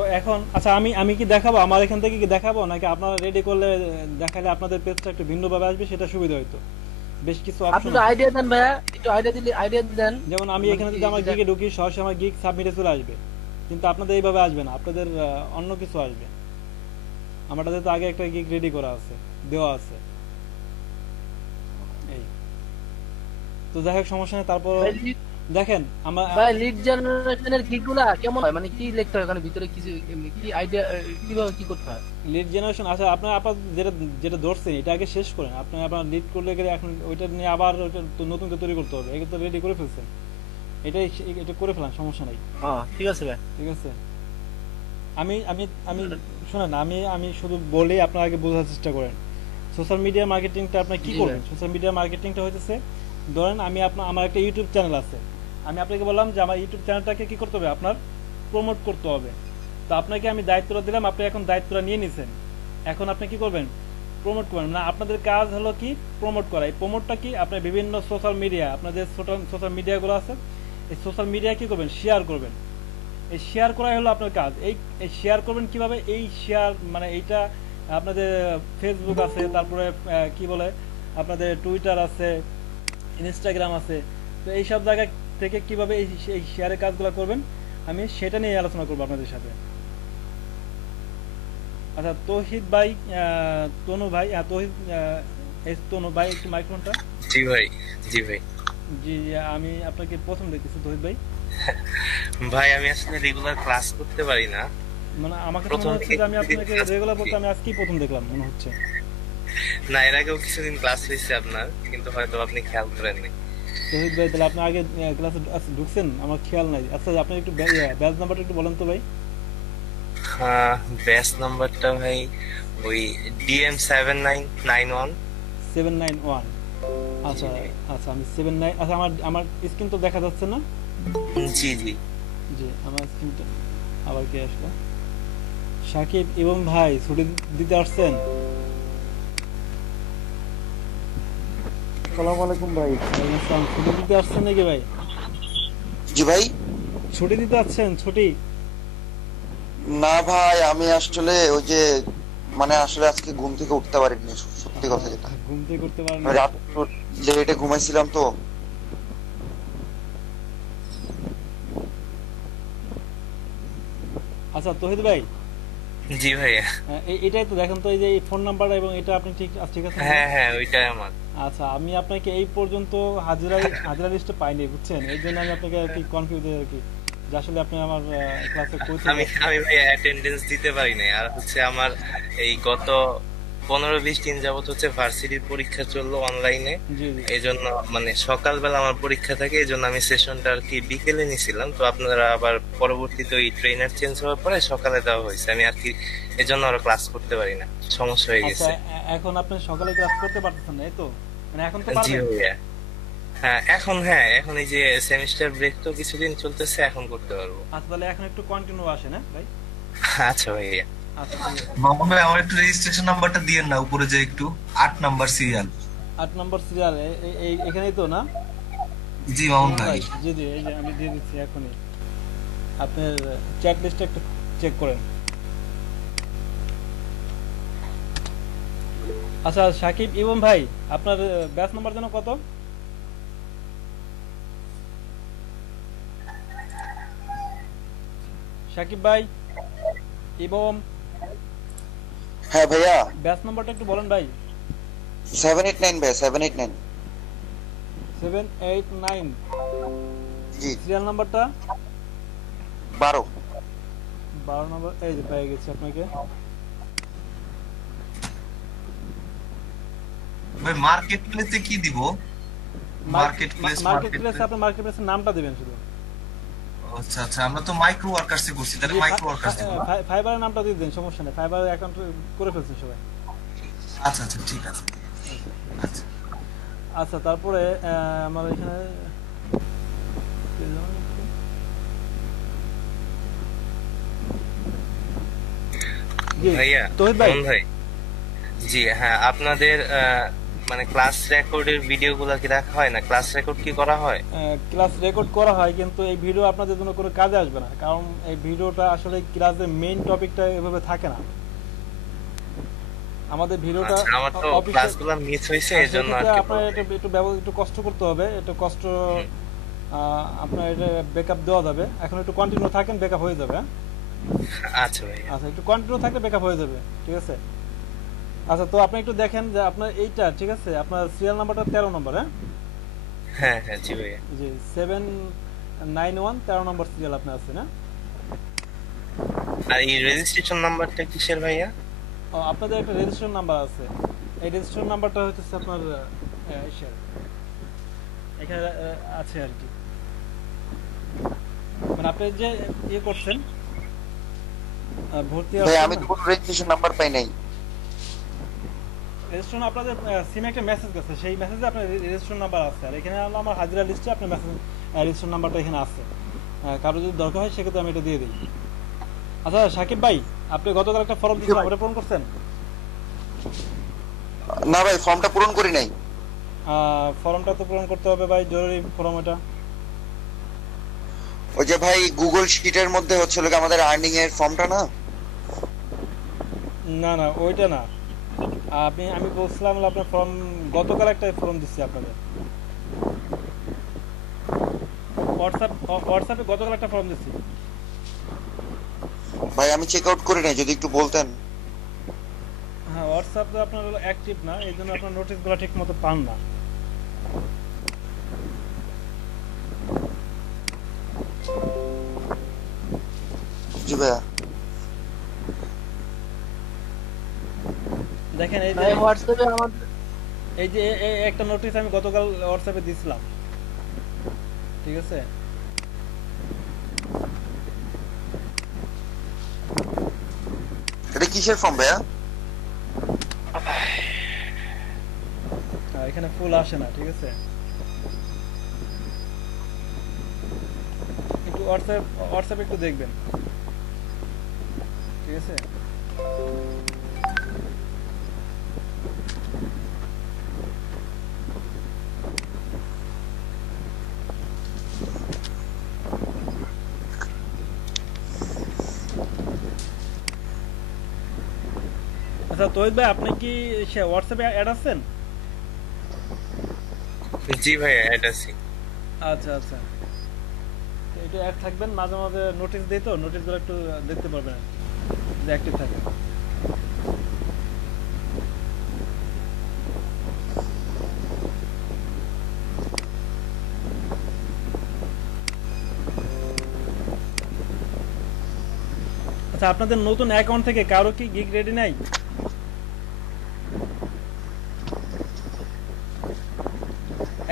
তো এখন আচ্ছা আমি কি দেখাবো, আমার এখান থেকে কি দেখাবো, নাকি আপনারা রেডি করলে দেখালে আপনাদের পেজটা একটু ভিন্নভাবে আসবে, সেটা সুবিধা হইতো। বেশ কিছু আপনি অপশন তো আইডিয়া দেন ভাইয়া, একটু আইডিয়া দিলে আইডিয়া দেন। যেমন আমি এখানে যদি আমার গিগে ঢুকি, সরাসরি আমার গিগ সাবমিটে চলে আসবে, কিন্তু আপনাদের এইভাবে আসবে না, আপনাদের অন্য কিছু আসবে। আমারটাতে তো আগে একটা গিগ রেডি করা আছে, দেওয়া আছে। এই তো যাই হোক, সমস্যা নেই। তারপর দেখেন আমার ভাই লিড জেনারেশনের গিগগুলা কেমন হয়, মানে কি লিখতে হয় ওখানে ভিতরে, কিছু কি আইডিয়া কিভাবে কি করতে হয়? লিড জেনারেশন আচ্ছা, আপনার যেটা যেটা ধরছেন এটা আগে শেষ করেন। আপনার লিড করলে গেলে এখন ওইটা নিয়ে আবার ওইটা নতুন করে তৈরি করতে হবে। এটা তো রেডি করে ফেলছেন, এটা করে ফেলান, সমস্যা নাই। ঠিক আছে ভাই, ঠিক আছে। আমি আমি আমি শোনেন, আমি শুধু বলি, আপনারা আগে বোঝার চেষ্টা করেন। সোশ্যাল মিডিয়া মার্কেটিংটা আপনার কি করবেন। সোশ্যাল মিডিয়া মার্কেটিংটা হইতেছে, ধরেন আমার একটা ইউটিউব চ্যানেল আছে, আমি আপনাকে বললাম যে আমার ইউটিউব চ্যানেলটাকে কি করতে হবে, আপনার প্রমোট করতে হবে। তো আপনাকে আমি দায়িত্বটা দিলাম, আপনি এখন দায়িত্বটা নিয়ে নিছেন, এখন আপনি কি করবেন, প্রমোট করবেন। না, আপনাদের কাজ হলো কি, প্রমোট করা। এই প্রমোটটা কি, আপনার বিভিন্ন সোশ্যাল মিডিয়া, আপনাদের সোশ্যাল মিডিয়াগুলো আছে, এই সোশ্যাল মিডিয়ায় কি করবেন, শেয়ার করবেন। এই শেয়ার করাই হলো আপনার কাজ। এই শেয়ার করবেন কিভাবে, এই শেয়ার মানে এইটা আপনাদের ফেসবুক আছে, তারপরে কি বলে আপনাদের টুইটার আছে, ইনস্টাগ্রাম আছে, তো এইসব জায়গা থেকে কিভাবে এই শেয়ারের কাজগুলো করবেন আমি সেটা নিয়ে আলোচনা করবো আপনাদের সাথে। আচ্ছা তৌহিদ ভাই, তনু ভাই, তৌহিদ এই তনু ভাই একটু মাইক্রোফোনটা। জি ভাই, জি ভাই। জি আমি আপনাকে প্রথম দেখতেছি তৌহিদ ভাই। ভাই আমি আসলে রেগুলার ক্লাস করতে পারি না, মানে আমাকে মনে হচ্ছে যে আমি আপনাকে রেগুলার বলতে আমি আজকেই প্রথম দেখলাম মনে হচ্ছে। না এর আগেও কিছুদিন ক্লাস হয়েছে আপনার, কিন্তু হয়তো আপনি খেয়াল করেননি। তৌহিদ ভাই তাহলে আপনি আগে ক্লাসে ঢুকছেন, আমার খেয়াল নাই। আচ্ছা আপনি একটু ব্যাচ নাম্বারটা একটু বলেন তো ভাই। হ্যাঁ ব্যাচ নাম্বারটা ভাই ওই DM7991 791। আচ্ছা আচ্ছা আমি 79। আচ্ছা আমার স্ক্রিন তো দেখা যাচ্ছে না? জি জি জি আমার স্ক্রিনটা আবার কে আসলো? সাকিব এবং ভাই ছুটি দিতে আসছেন? আসসালামু আলাইকুম ভাই। ওয়ালাইকুম আসসালাম। ছুটি দিতে আসছেন নাকি ভাই? জি ভাই। ছুটি দিতে আসছেন? ছুটি না ভাই আমি আসলে ওই যে মানে আসলে আজকে ঘুম থেকে উঠতে পারিনি, সত্যি কথা যেটা। ঘুম থেকে উঠতে পারেন? রাত লেটে ঘুমাইছিলাম তো। আচ্ছা তৌহিদ ভাই। জি ভাইয়া। এটাই তো দেখেন তো, এই যে এই ফোন নাম্বার এবং এটা আপনি ঠিক ঠিক আছে? হ্যাঁ হ্যাঁ ওইটাই আমার। আচ্ছা আমি আপনাকে এই পর্যন্ত হাজিরা লিস্টে পাইনি বুঝছেন, এই জন্য আমি আপনাকে আর কি কনফিউজ আর কি, যে আসলে আপনি আমার ক্লাসে কোথায়। আমি ভাই অ্যাটেন্ডেন্স দিতে পারি না, আর হচ্ছে আমার এই গত 15-20 দিন যাবত হচ্ছে ভার্সিটির পরীক্ষা চললো অনলাইনে, এই জন্য মানে সকালবেলা আমার পরীক্ষা থাকে, এই জন্য আমি সেশনটা আর কি বিকেলে নিছিলাম। তো আপনারা আবার পরবর্তীতে ওই ট্রেনার চেঞ্জ হওয়ার পরে সকালে দেওয়া হয়েছে, আমি আর কি এই জন্য আরো ক্লাস করতে পারি না, সমস্যা হয়ে গেছে। এখন আপনি সকালে ক্লাস করতে পারতেছেন না, এই তো? মানে এখন তো পারবেন? জি ভাইয়া। হ্যাঁ এখন এই যে সেমিস্টার ব্রেক তো কিছুদিন চলতেছে, এখন করতে পারবো। আচ্ছা তাহলে এখন একটু কন্টিনিউ আসেন হ্যাঁ ভাই। আচ্ছা ভাইয়া। মামুন ভাই আমার একটু রেজিস্ট্রেশন নাম্বারটা দিয়েন না, উপরে যে একটু 8 নাম্বার সিরিয়াল। 8 নাম্বার সিরিয়াল এখানেই তো না? জি মামুন ভাই। জি জি এই যে আমি দিয়ে দিচ্ছি এখনই। আপনার চ্যাট লিস্টটা একটু চেক করেন। আচ্ছা সাকিব ইমাম ভাই, আপনার ব্যাচ নাম্বার যেন কত? সাকিব ভাই, ইমাম। হ্যাঁ ভাইয়া। ব্যাচ নাম্বারটা একটু বলেন ভাই। 789 ভাই, 789। 789। জি। সিরিয়াল নাম্বারটা 12 নম্বর। এই যে পেয়ে গেছি আপনাকে। ভাই মার্কেট প্লেসে কি দিব? মার্কেট প্লেসে আপনি মার্কেট প্লেসের নামটা দিবেন শুধু। আচ্ছা আচ্ছা আমরা তো মাইক্রো ওয়ার্কার্সে করছি, তাহলে মাইক্রো ওয়ার্কার্স দিব। ফাইবারের নামটা দিয়ে দেন, সমস্যা নেই, ফাইবারের অ্যাকাউন্ট করে ফেলছেন সবাই। আচ্ছা আচ্ছা ঠিক আছে। আচ্ছা আচ্ছা তারপরে আমার এখানে ভাইয়া তৌহিদ ভাই। জি হ্যাঁ আপনাদের মানে ক্লাস রেকর্ডের ভিডিওগুলো কি রাখা হয় না? ক্লাস রেকর্ড কি করা হয়? ক্লাস রেকর্ড করা হয়, কিন্তু এই ভিডিও আপনাদের জন্য কোনো কাজে আসবে না, কারণ এই ভিডিওটা আসলে ক্লাসের মেইন টপিকটা এভাবে থাকে না। আমাদের ভিডিওটা আমার তো ক্লাসগুলো মিস হইছে, এজন্য আর কি আপনার একটু কষ্ট করতে হবে, একটু কষ্ট আপনার এটা ব্যাকআপ দেওয়া যাবে। এখন একটু কন্টিনিউ থাকেন, ব্যাকআপ হয়ে যাবে। আচ্ছা ভাই। আচ্ছা একটু কন্টিনিউ থাকলে ব্যাকআপ হয়ে যাবে, ঠিক আছে? আচ্ছা তো আপনি একটু দেখেন যে আপনার এইটা ঠিক আছে, আপনার সিরিয়াল নাম্বারটা 13 নম্বর। হ্যাঁ হ্যাঁ জি ভাইয়া। জি 791 13 নম্বর সিরিয়াল আপনার আছে না? আর এই রেজিস্ট্রেশন নাম্বারটা কিসের ভাইয়া? আপনাদের একটা রেজিস্ট্রেশন নাম্বার আছে, এই রেজিস্ট্রেশন নাম্বারটা হচ্ছে আপনার এখানে আছে আর কি। মানে আপনি যে ইয়ে করছেন ভর্তি ভাই, আমি তো কোনো রেজিস্ট্রেশন নাম্বার পাই নাই। রেজিস্ট্রেশন আপনাদের সিমে একটা মেসেজ গেছে, সেই মেসেজে আপনার রেজিস্ট্রেশন নাম্বার আছে, আর এখানে হলো আমার হাজিরা লিস্টে আপনার মেসেজ রেজিস্ট্রেশন নাম্বারটা এখানে আছে। কারো যদি দরকার হয় সেক্ষেত্রে আমি এটা দিয়ে দিই। আচ্ছা সাকিব ভাই, আপনি গতকাল একটা ফর্ম দিয়েছিলেন, ওটা পূরণ করছেন? না ভাই, ফর্মটা পূরণ করি নাই। ফর্মটা তো পূরণ করতে হবে ভাই, জরুরি ফর্ম এটা। ওই যে ভাই গুগল শিটের মধ্যে হচ্ছে লোক আমাদের আর্নিং এর ফর্মটা না? না না ওইটা না, আমি বলছিলাম হলো আপনার ফর্ম, গতকাল একটা ফর্ম দিচ্ছি আপনাদের হোয়াটসঅ্যাপে গতকাল একটা ফর্ম দিচ্ছি ভাই আমি চেক আউট করি নাই, যদি একটু বলতেন। হ্যাঁ হোয়াটসঅ্যাপে আপনার হলো অ্যাক্টিভ না, এই জন্য আপনার নোটিশগুলো ঠিক মতো পান না। জি ভাইয়া। দেখেন এই যে ভাই হোয়াটসঅ্যাপে আমাদের এই যে একটা নোটিশ আমি গতকাল হোয়াটসঅ্যাপে দিছিলাম, ঠিক আছে? এটা কিসের ফর্ম ভাইয়া? এখানে ফুল আসে না, ঠিক আছে? একটু হোয়াটসঅ্যাপ একটু দেখবেন, ঠিক আছে? আচ্ছা তহিদ ভাই, আপনি কি হোয়াটসঅ্যাপে অ্যাড আছেন? জি ভাইয়া অ্যাড আছি। আচ্ছা আচ্ছা, একটু অ্যাড থাকবেন, মাঝে মাঝে নোটিশ দিই তো, নোটিশগুলো একটু দেখতে পারবেন যে অ্যাক্টিভ থাকে। আচ্ছা আপনাদের নতুন অ্যাকাউন্ট থেকে কারো কি গিগ রেডি নাই?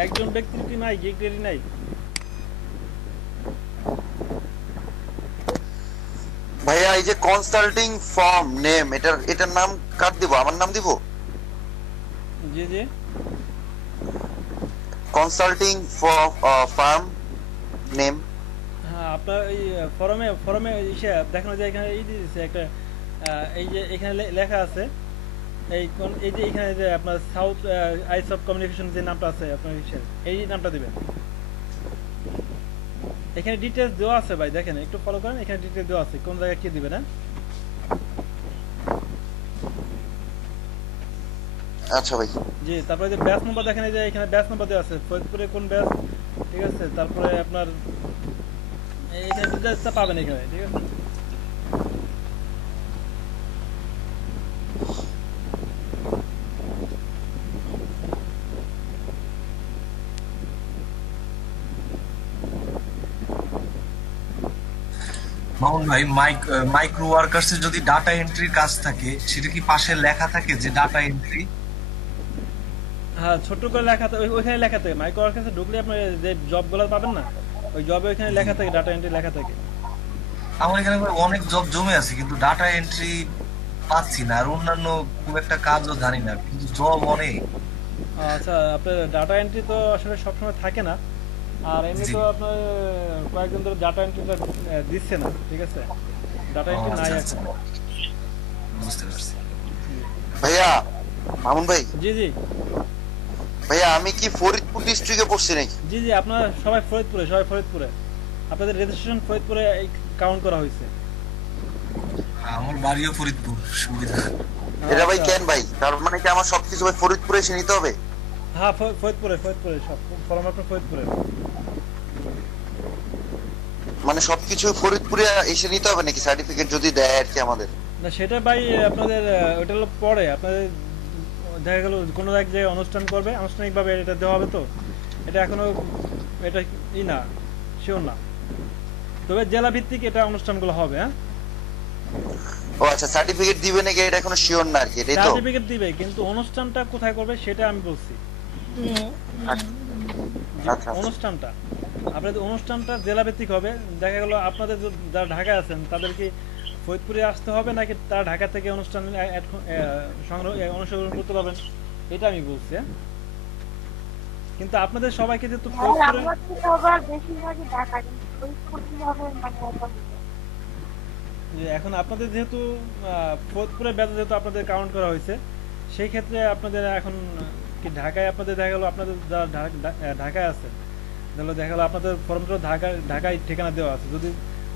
একজন ব্যক্তির কি নাই গিগ রেডি নাই? ভাইয়া এই যে কনসাল্টিং ফার্ম নেম, এটার নাম কার দিব? আমার নাম দিব? জি জি, কনসাল্টিং ফার্ম নেম। হ্যাঁ আপনার এই ফরমে ইসে দেখানো যায়, এখানে এই দিয়েছে একটা, এই যে এখানে লেখা আছে, এই যে এখানে যে আপনার সাউথ আইস অফ কমিউনিকেশন যে নামটা আছে আপনার এই নামটা দিবেন। এখানে ডিটেইলস দেওয়া আছে ভাই, দেখেন একটু ফলো করেন, এখানে ডিটেইলস দেওয়া আছে কোন জায়গায় কি দিবেন। হ্যাঁ আচ্ছা ভাই জি, তারপরে যে ব্যাচ নাম্বার দেখেন, এই যে এখানে ব্যাচ নাম্বার দেওয়া আছে, ফরিদপুরে কোন ব্যাচ, ঠিক আছে? তারপরে আপনার এখানে ডিটেইলসটা পাবেন এখানে, ঠিক আছে? মামুন ভাই, মাইক্রো ওয়ার্কার্স এর যদি ডাটা এন্ট্রির কাজ থাকে, সেটা কি পাশে লেখা থাকে যে ডাটা এন্ট্রি? হ্যাঁ ছোট করে লেখা থাকে, ওইখানে লেখা থাকে মাইক্রো ওয়ার্কার্সে ঢুকলে আপনি যে জবগুলো পাবেন না, ওই জবে ওইখানে লেখা থাকে, ডাটা এন্ট্রি লেখা থাকে। আমার এখানে অনেক জব জমে আছে, কিন্তু ডাটা এন্ট্রি পাচ্ছি না, আর অন্যান্য খুব একটা কাজও জানি না, কিন্তু জব অনেক। আচ্ছা আপনার ডাটা এন্ট্রি তো আসলে সবসময় থাকে না, আর এমনি তো আপনার কয়েকদিন ধরে ডাটা এন্ট্রিটা দিচ্ছে না, ঠিক আছে? ডাটা এন্ট্রি নাই এখন। বুঝতে পারছি ভাইয়া। মামুন ভাই। জি জি ভাইয়া আমি কি ফরিদপুর ডিস্ট্রিক্টে পড়ছি নাকি? জি জি, আপনারা সবাই ফরিদপুরে, আপনাদের রেজিস্ট্রেশন ফরিদপুরে কাউন্ট করা হয়েছে। আমার বাড়িও ফরিদপুর, সুবিধা। এটা ভাই কেন ভাই, তার মানে কি আমার সবকিছু ভাই ফরিদপুরে এসে নিতে হবে? হ্যাঁ ফরিদপুরে সব ফর্ম আপনার ফরিদপুরে, মানে সবকিছু ফরিদপুরে এসে নিতে হবে নাকি সার্টিফিকেট যদি দেয় আর কি আমাদের? না সেটা ভাই আপনাদের ওটা হলো পরে, আপনাদের দেখা গেল কোনো এক জায়গায় অনুষ্ঠান করবে, আনুষ্ঠানিকভাবে এটা দেওয়া হবে, তো এটা এখনো এটা ই না, শিওর না, তবে জেলা ভিত্তিক এটা অনুষ্ঠানগুলো হবে। হ্যাঁ ও আচ্ছা, সার্টিফিকেট দিবে নাকি এটা এখনো শিওর না আর কি, এটাই তো? সার্টিফিকেট দিবে, কিন্তু অনুষ্ঠানটা কোথায় করবে সেটা আমি বলছি। আচ্ছা অনুষ্ঠানটা আপনাদের অনুষ্ঠানটা জেলা ভিত্তিক হবে, দেখা গেল আপনাদের যারা ঢাকায় আছেন তাদের কি ফরিদপুরে আসতে হবে, নাকি তারা ঢাকা থেকে অনুষ্ঠান অংশগ্রহণ করতে পারবেন, এটা আমি বলছি। কিন্তু আপনাদের সবাইকে যেহেতু এখন আপনাদের যেহেতু ফরিদপুরের ব্যাচ যেহেতু আপনাদের কাউন্ট করা হয়েছে, সেই ক্ষেত্রে আপনাদের এখন কি ঢাকায় আপনাদের দেখা গেল আপনাদের যারা ঢাকায় আছে তাহলে দেখা গেলো আপনাদের ফর্মটা ঢাকায় ঠিকানা দেওয়া আছে, যদি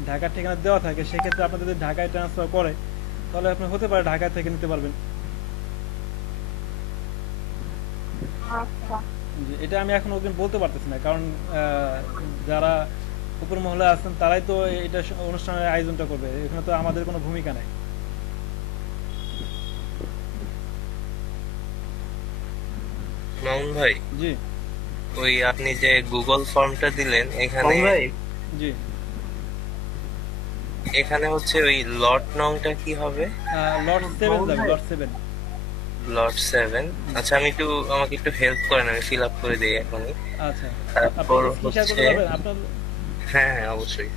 ঢাকার ঠিকানা দেওয়া থাকে সেক্ষেত্রে আপনাদের যদি ঢাকায় ট্রান্সফার করে তাহলে আপনি হতে পারে ঢাকা থেকে নিতে পারবেন। আচ্ছা এটা আমি এখন ওকে বলতে পারতেছি না, কারণ যারা উপর মহলে আছেন তারাই তো এটা অনুষ্ঠানের আয়োজনটা করবে, এখানে তো আমাদের কোনো ভূমিকা নাই। মামুন ভাই, জি ওই আপনি যে গুগল ফর্মটা দিলেন এখানে, জি এখানে হচ্ছে ওই লট নংটা কি হবে? লট 7 যাবে, লট 7। লট 7। আচ্ছা, আমাকে একটু হেল্প করেন, আমি ফিল আপ করে দেই এখনই। আচ্ছা, তারপর আপনি কি শেয়ার হচ্ছে, করতে পারবেন আপনার? হ্যাঁ হ্যাঁ অবশ্যই।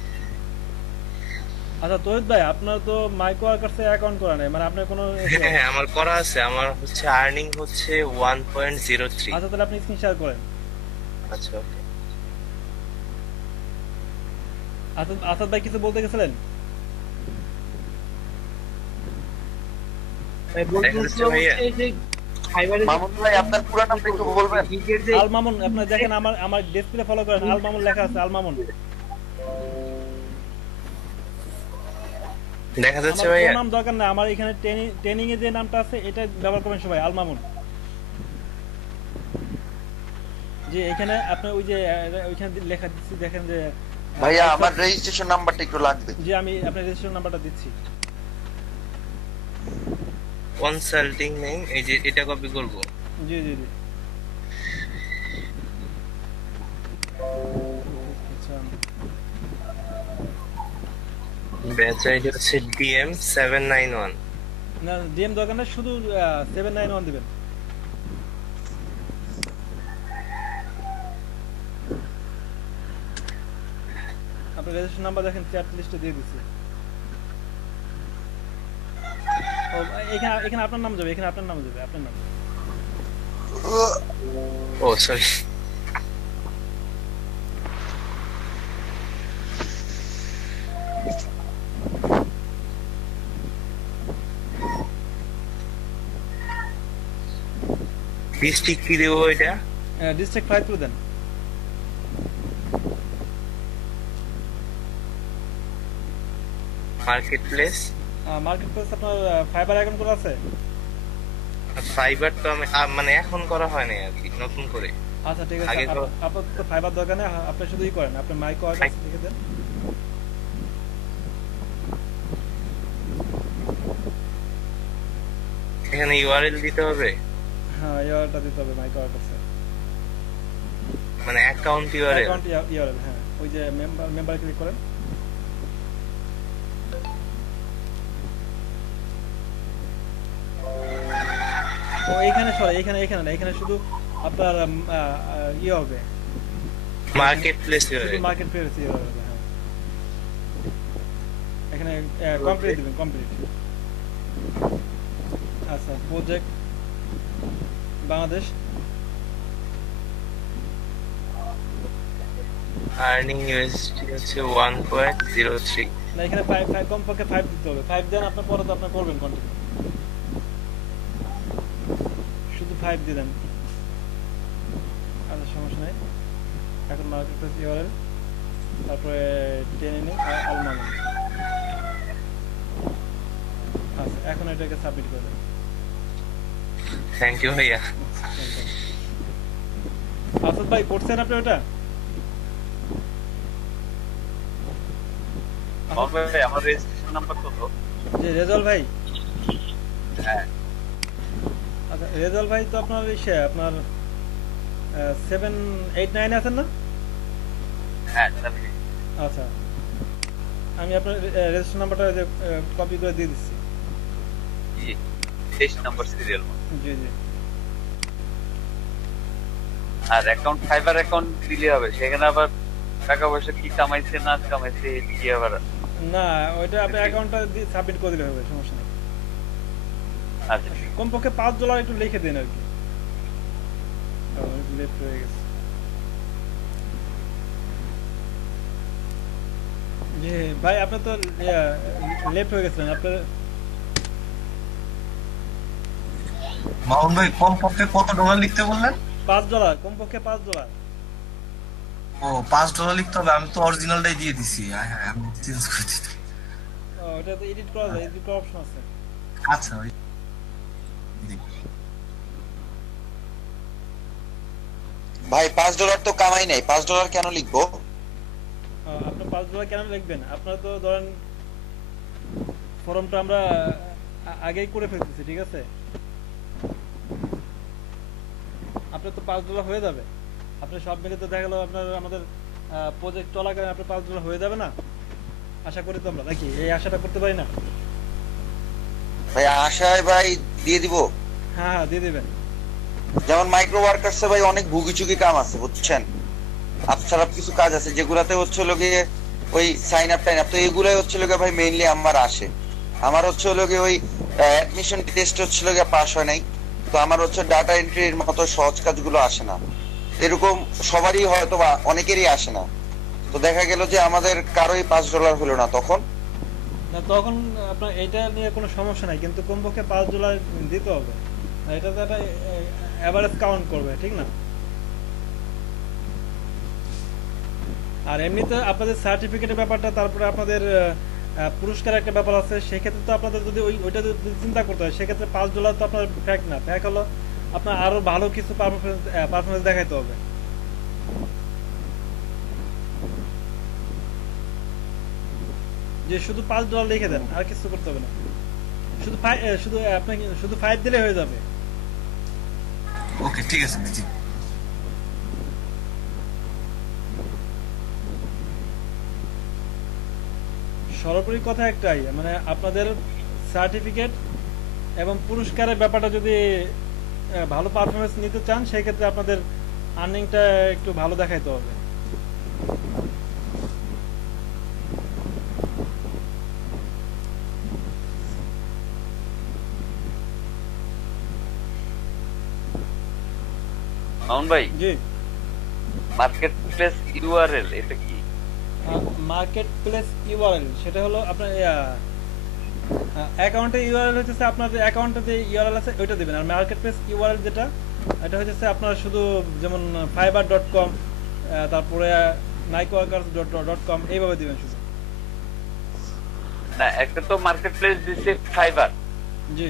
আচ্ছা তৌহিদ ভাই, আপনার তো মাইক্রো ওয়ার্কার্সে অ্যাকাউন্ট করা নেই, মানে আপনার কোনো হ্যাঁ হ্যাঁ আমার করা আছে, আমার হচ্ছে আর্নিং হচ্ছে 1.03। আচ্ছা তাহলে আপনি স্ক্রিন শেয়ার করেন। আচ্ছা ওকে। আসাদ ভাই কিছু বলতে গেছিলেন? মামুন ভাই আপনার পুরো নামটা একটু বলবেন? আল মামুন, আপনারা দেখেন আমার ডিসপ্লে ফলো করেন, আল মামুন লেখা আছে, আল মামুন দেখা যাচ্ছে ভাইয়া? নাম দরকার না, আমার এখানে ট্রেনিং এ যে নামটা আছে এটা ব্যবহার করবেন সবাই, আল মামুন। যে এখানে আপনি ওই যে ওইখানে লেখা দিচ্ছি দেখেন যে ভাইয়া আমার রেজিস্ট্রেশন নাম্বারটা একটু লাগবে। জি আমি আপনার রেজিস্ট্রেশন নাম্বারটা দিচ্ছি। কনসাল্টিং নেম, এই যে এটা কপি করব। জি জি জি ব্যাচ আইডি হচ্ছে DM 791। না ডিএম দরকার না, শুধু 791 দিবেন। আপনার রেজিস্ট্রেশন নাম্বার দেখেন চ্যাট লিস্টে দিয়ে দিচ্ছি। ও এখানে আপনার নাম যাবে, এখানে আপনার নাম যাবে, আপনার নাম। ও সরি। ডিস্ট্রিক্ট কি দেবো এটা? ডিস্ট্রিক্ট 5 করে দেন। মার্কেট প্লেস আপনার ফাইবার অ্যাকাউন্ট করা আছে? ফাইবার তো আমি মানে এখন করা হয় না আর কি, নতুন করে। আচ্ছা ঠিক আছে, আপনার তো ফাইবার দরকার নেই, আপনি শুধুই করেন, আপনি মাইক্রো ওয়ার্কার্স লিখে দেন। এখানে ইউআরএল দিতে হবে? হ্যাঁ ইউআরএলটা দিতে হবে মাইক্রো ওয়ার্কার্সে, মানে অ্যাকাউন্ট ইউআরএল। অ্যাকাউন্ট ইউআরএল, হ্যাঁ ওই যে মেম্বার ক্লিক করেন। ও এইখানে সরি, এখানে না, এখানে শুধু আপনার ইয়ে হবে market place URL. Market place URL, হ্যাঁ এখানে কমপ্লিট দিবেন, কমপ্লিট। আচ্ছা প্রজেক্ট বাংলাদেশ, আর্নিং ইউএসডি হচ্ছে 1.03। না এখানে 5 কমপক্ষে 5 দিতে হবে, 5 দেন আপনার, পরে তো আপনি করবেন কন্টিনিউ, শুধু 5 দিলেন। আচ্ছা সমস্যা নাই, এখন মার্কেট প্লেস ইউআরএল, তারপরে টেনে নিন আল মামুন। আচ্ছা এখন এটাকে সাবমিট করে দেন। থ্যাংক ইউ ভাইয়া। আসাদ ভাই করছেন আপনি ওটা? আমার রেজিস্ট্রেশন নাম্বার কত? জি রেজাল্ট ভাই। হ্যাঁ আচ্ছা রেজাল্ট ভাই তো আপনার আপনার 789 আছেন না? হ্যাঁ আচ্ছা আমি আপনার রেজিস্ট্রেশন নাম্বারটা কপি করে দিয়ে দিচ্ছি। জি 23 নাম্বার সিরিয়াল। জি জি। আর অ্যাকাউন্ট ফাইবার অ্যাকাউন্ট দিলে হবে, সেখানে আবার টাকা পয়সা কি কামাইছে না কামাইছে কি আবার না, ওইটা আপনি অ্যাকাউন্টটা দিয়ে সাবমিট করে দিলে হবে, সমস্যা নেই। আচ্ছা কমপক্ষে $5 একটু লিখে দেন আর কি, লেফট হয়ে গেছে। জি ভাই আপনি তো লেফট হয়ে গেছিলেন আপনার। মাউন ভাই কমপক্ষে কত ডলার লিখতে বললেন? $5, কমপক্ষে $5। ও $5 লিখতে হবে, আমি তো অরিজিনালটাই দিয়ে দিছি। হ্যাঁ আমি চেঞ্জ করে দিতে। এটা তো এডিট করা যায়, এডিট করার অপশন আছে। আচ্ছা ওই ভাই $5 তো কামাই নাই, $5 কেন লিখবো? আপনি $5 কেন লিখবেন? আপনার তো ধরেন ফর্মটা আমরা আগেই করে ফেলতেছি, ঠিক আছে? আপনার তো $5 হয়ে যাবে। আপনি সব মিলে তো দেখা গেল আপনার আমাদের প্রজেক্ট চলাকালীন আপনার $5 হয়ে যাবে না, আশা করি তো আমরা, নাকি এই আশাটা করতে পারি না? ভাই আশায় ভাই দিয়ে দিব। হ্যাঁ হ্যাঁ দিয়ে দিবেন। যেমন মাইক্রো ওয়ার্কার্সে ভাই অনেক ভুগিচুকি কাম আছে বুঝছেন, আপসারাপ কিছু কাজ আছে যেগুলাতে হচ্ছে লোকে ওই সাইন আপ টাইন আপ, তো এগুলাই হচ্ছে লোকে ভাই মেইনলি আমার আসে। আমার হচ্ছে লোকে ওই অ্যাডমিশন টেস্ট হচ্ছে লোকে পাস হয় নাই, তো আমার হচ্ছে ডাটা এন্ট্রির মতো সহজ কাজগুলো আসে না। এরকম সবারই হয়তো বা অনেকেরই আসে না, তো দেখা গেল যে আমাদের কারোই $5 হলো না তখন। না তখন আপনার এটা নিয়ে কোনো সমস্যা নাই, কিন্তু কমপক্ষে $5 দিতে হবে। এটা তো একটা এভারেজ কাউন্ট করবে, ঠিক না? আর এমনিতে আপনাদের সার্টিফিকেটের ব্যাপারটা, তারপরে আপনাদের পুরস্কার একটা ব্যাপার আছে, সেক্ষেত্রে তো আপনাদের যদি ওইটা যদি চিন্তা করতে হয়, সেক্ষেত্রে $5 তো আপনার ফ্যাক না, ফ্যাক হলো আপনার আরো ভালো কিছু পারফরমেন্স দেখাইতে হবে। যে শুধু $5 লিখে দেন, আর কিছু করতে হবে না, শুধু আপনাকে শুধু 5 দিলে হয়ে যাবে। ওকে ঠিক আছে জি। সর্বোপরি কথা একটাই, মানে আপনাদের সার্টিফিকেট এবং পুরস্কারের ব্যাপারটা যদি ভালো পারফরমেন্স নিতে চান, সেই ক্ষেত্রে আপনাদের আর্নিংটা একটু ভালো দেখাইতে হবে। মামুন ভাই, জি মার্কেট প্লেস ইউআরএল এটা কি? মার্কেট প্লেস ইউআরএল সেটা হলো আপনার অ্যাকাউন্টে ইউআরএল হচ্ছে আপনার যে অ্যাকাউন্টে যে ইউআরএল আছে ওইটা দিবেন, আর মার্কেট প্লেস ইউআরএল যেটা এটা হচ্ছে আপনার শুধু যেমন fiverr.com, তারপরে nikeworkers.com এইভাবে দিবেন শুধু। না একটা তো মার্কেট প্লেস দিছে ফাইবার, জি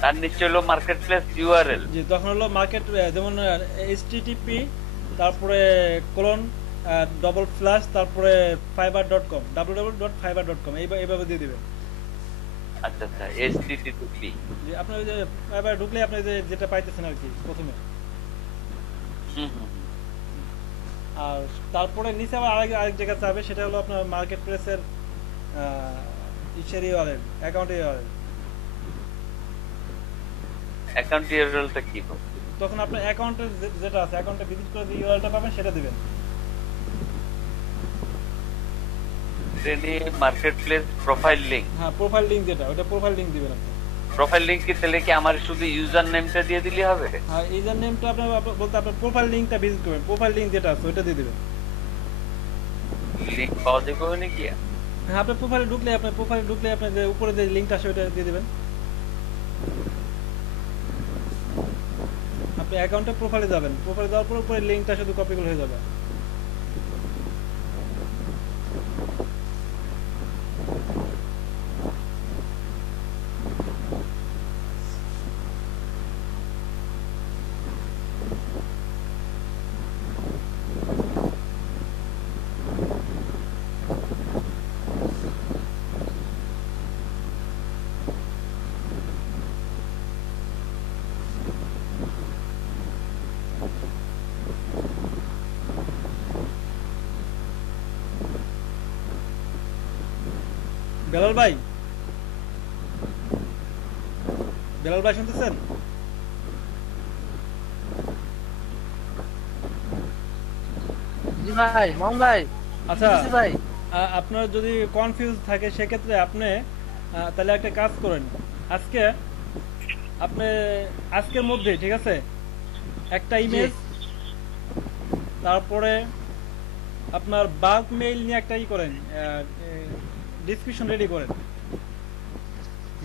তার নিচে হলো মার্কেট প্লেস ইউআরএল। জি তখন হলো মার্কেট যেমন http তারপরে ডবল স্ল্যাশ তারপরে fiverr.com www.fiverr.com এইভাবে দিয়ে দিবেন। আচ্ছা আচ্ছা http, জি আপনি ওই যে ফাইবার ঢুকলে আপনি যেটা পাইতেছেন আর কি প্রথমে, আর তারপরে নিচে আবার আরেক জায়গা যাবে, সেটা হলো আপনার মার্কেট প্লেসের ইউআরএল অ্যাকাউন্ট ইউআরএল। অ্যাকাউন্ট ইউআরএলটা কি? তখন আপনার অ্যাকাউন্টে যেটা আছে অ্যাকাউন্টে ভিজিট করে যে ইউআরএলটা পাবেন সেটা দিবেন। মার্কেট প্লেস প্রোফাইল লিংক, হ্যাঁ প্রোফাইল লিংক যেটা ওটা প্রোফাইল লিংক দিবেন আপনি। প্রোফাইল লিংক কি তাহলে কি আমার শুধু ইউজার নেমটা দিয়ে দিলে হবে? হ্যাঁ ইউজার নেমটা আপনার বলতে আপনার প্রোফাইল লিংকটা ভিজিট করবেন, প্রোফাইল লিংক যেটা আছে ওটা দিয়ে দিবেন। লিংক পাওয়া যাবে নাকি? হ্যাঁ আপনার প্রোফাইলে ঢুকলে আপনার যে উপরে যে লিংকটা আছে ওটা দিয়ে দিবেন। আপনি অ্যাকাউন্টে প্রোফাইলে যাবেন, প্রোফাইলে যাওয়ার পর উপরে লিংকটা শুধু কপি করে হয়ে যাবে। বেলাল ভাই শুনতেছেন? জি ভাই মামুন ভাই। আচ্ছা ভাই আপনার যদি কনফিউজ থাকে সেক্ষেত্রে আপনি তাহলে একটা কাজ করেন, আজকের মধ্যে ঠিক আছে একটা ইমেজ, তারপরে আপনার বাল্ক মেইল নিয়ে একটা করেন, ডিসক্রিপশন রেডি করেন।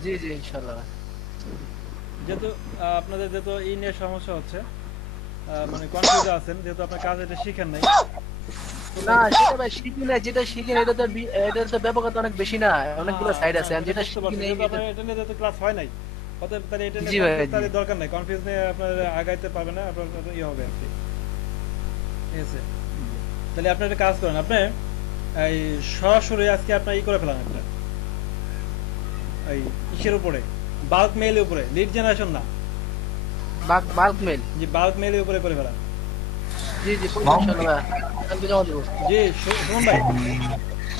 জি জি ইনশাআল্লাহ। যেহেতু আপনাদের যেহেতু এই নিয়ে সমস্যা হচ্ছে, মানে কনফিউজ আছেন যেহেতু আপনার কাজ এটা শিখেন নাই। না সেটা ভাই শিখি না, যেটা শিখি না এটার তো ব্যাপকতা অনেক বেশি না, অনেকগুলো সাইড আছে, আর যেটা শিখি না এটা নিয়ে তো ক্লাস হয় নাই, অতএব তাহলে এটা জি নিয়ে ভাই, তাহলে দরকার নাই, কনফিউজ নিয়ে আপনার আগাইতে পারবেন না, আপনার ইয়ে হবে আর কি। ঠিক আছে, তাহলে আপনি একটা কাজ করেন, আপনি এই সরাসরি আজকে আপনার ই করে ফেলান একটা এই ইসের উপরে, বাল্ক মেইলের উপরে, লিড জেনারেশন না, বাল্ক মেইল, জি বাল্ক মেইলের উপরে করে ফেলান। জি জি ইনশাআল্লাহ কালকে জমা দেব। জি শুনুন ভাই,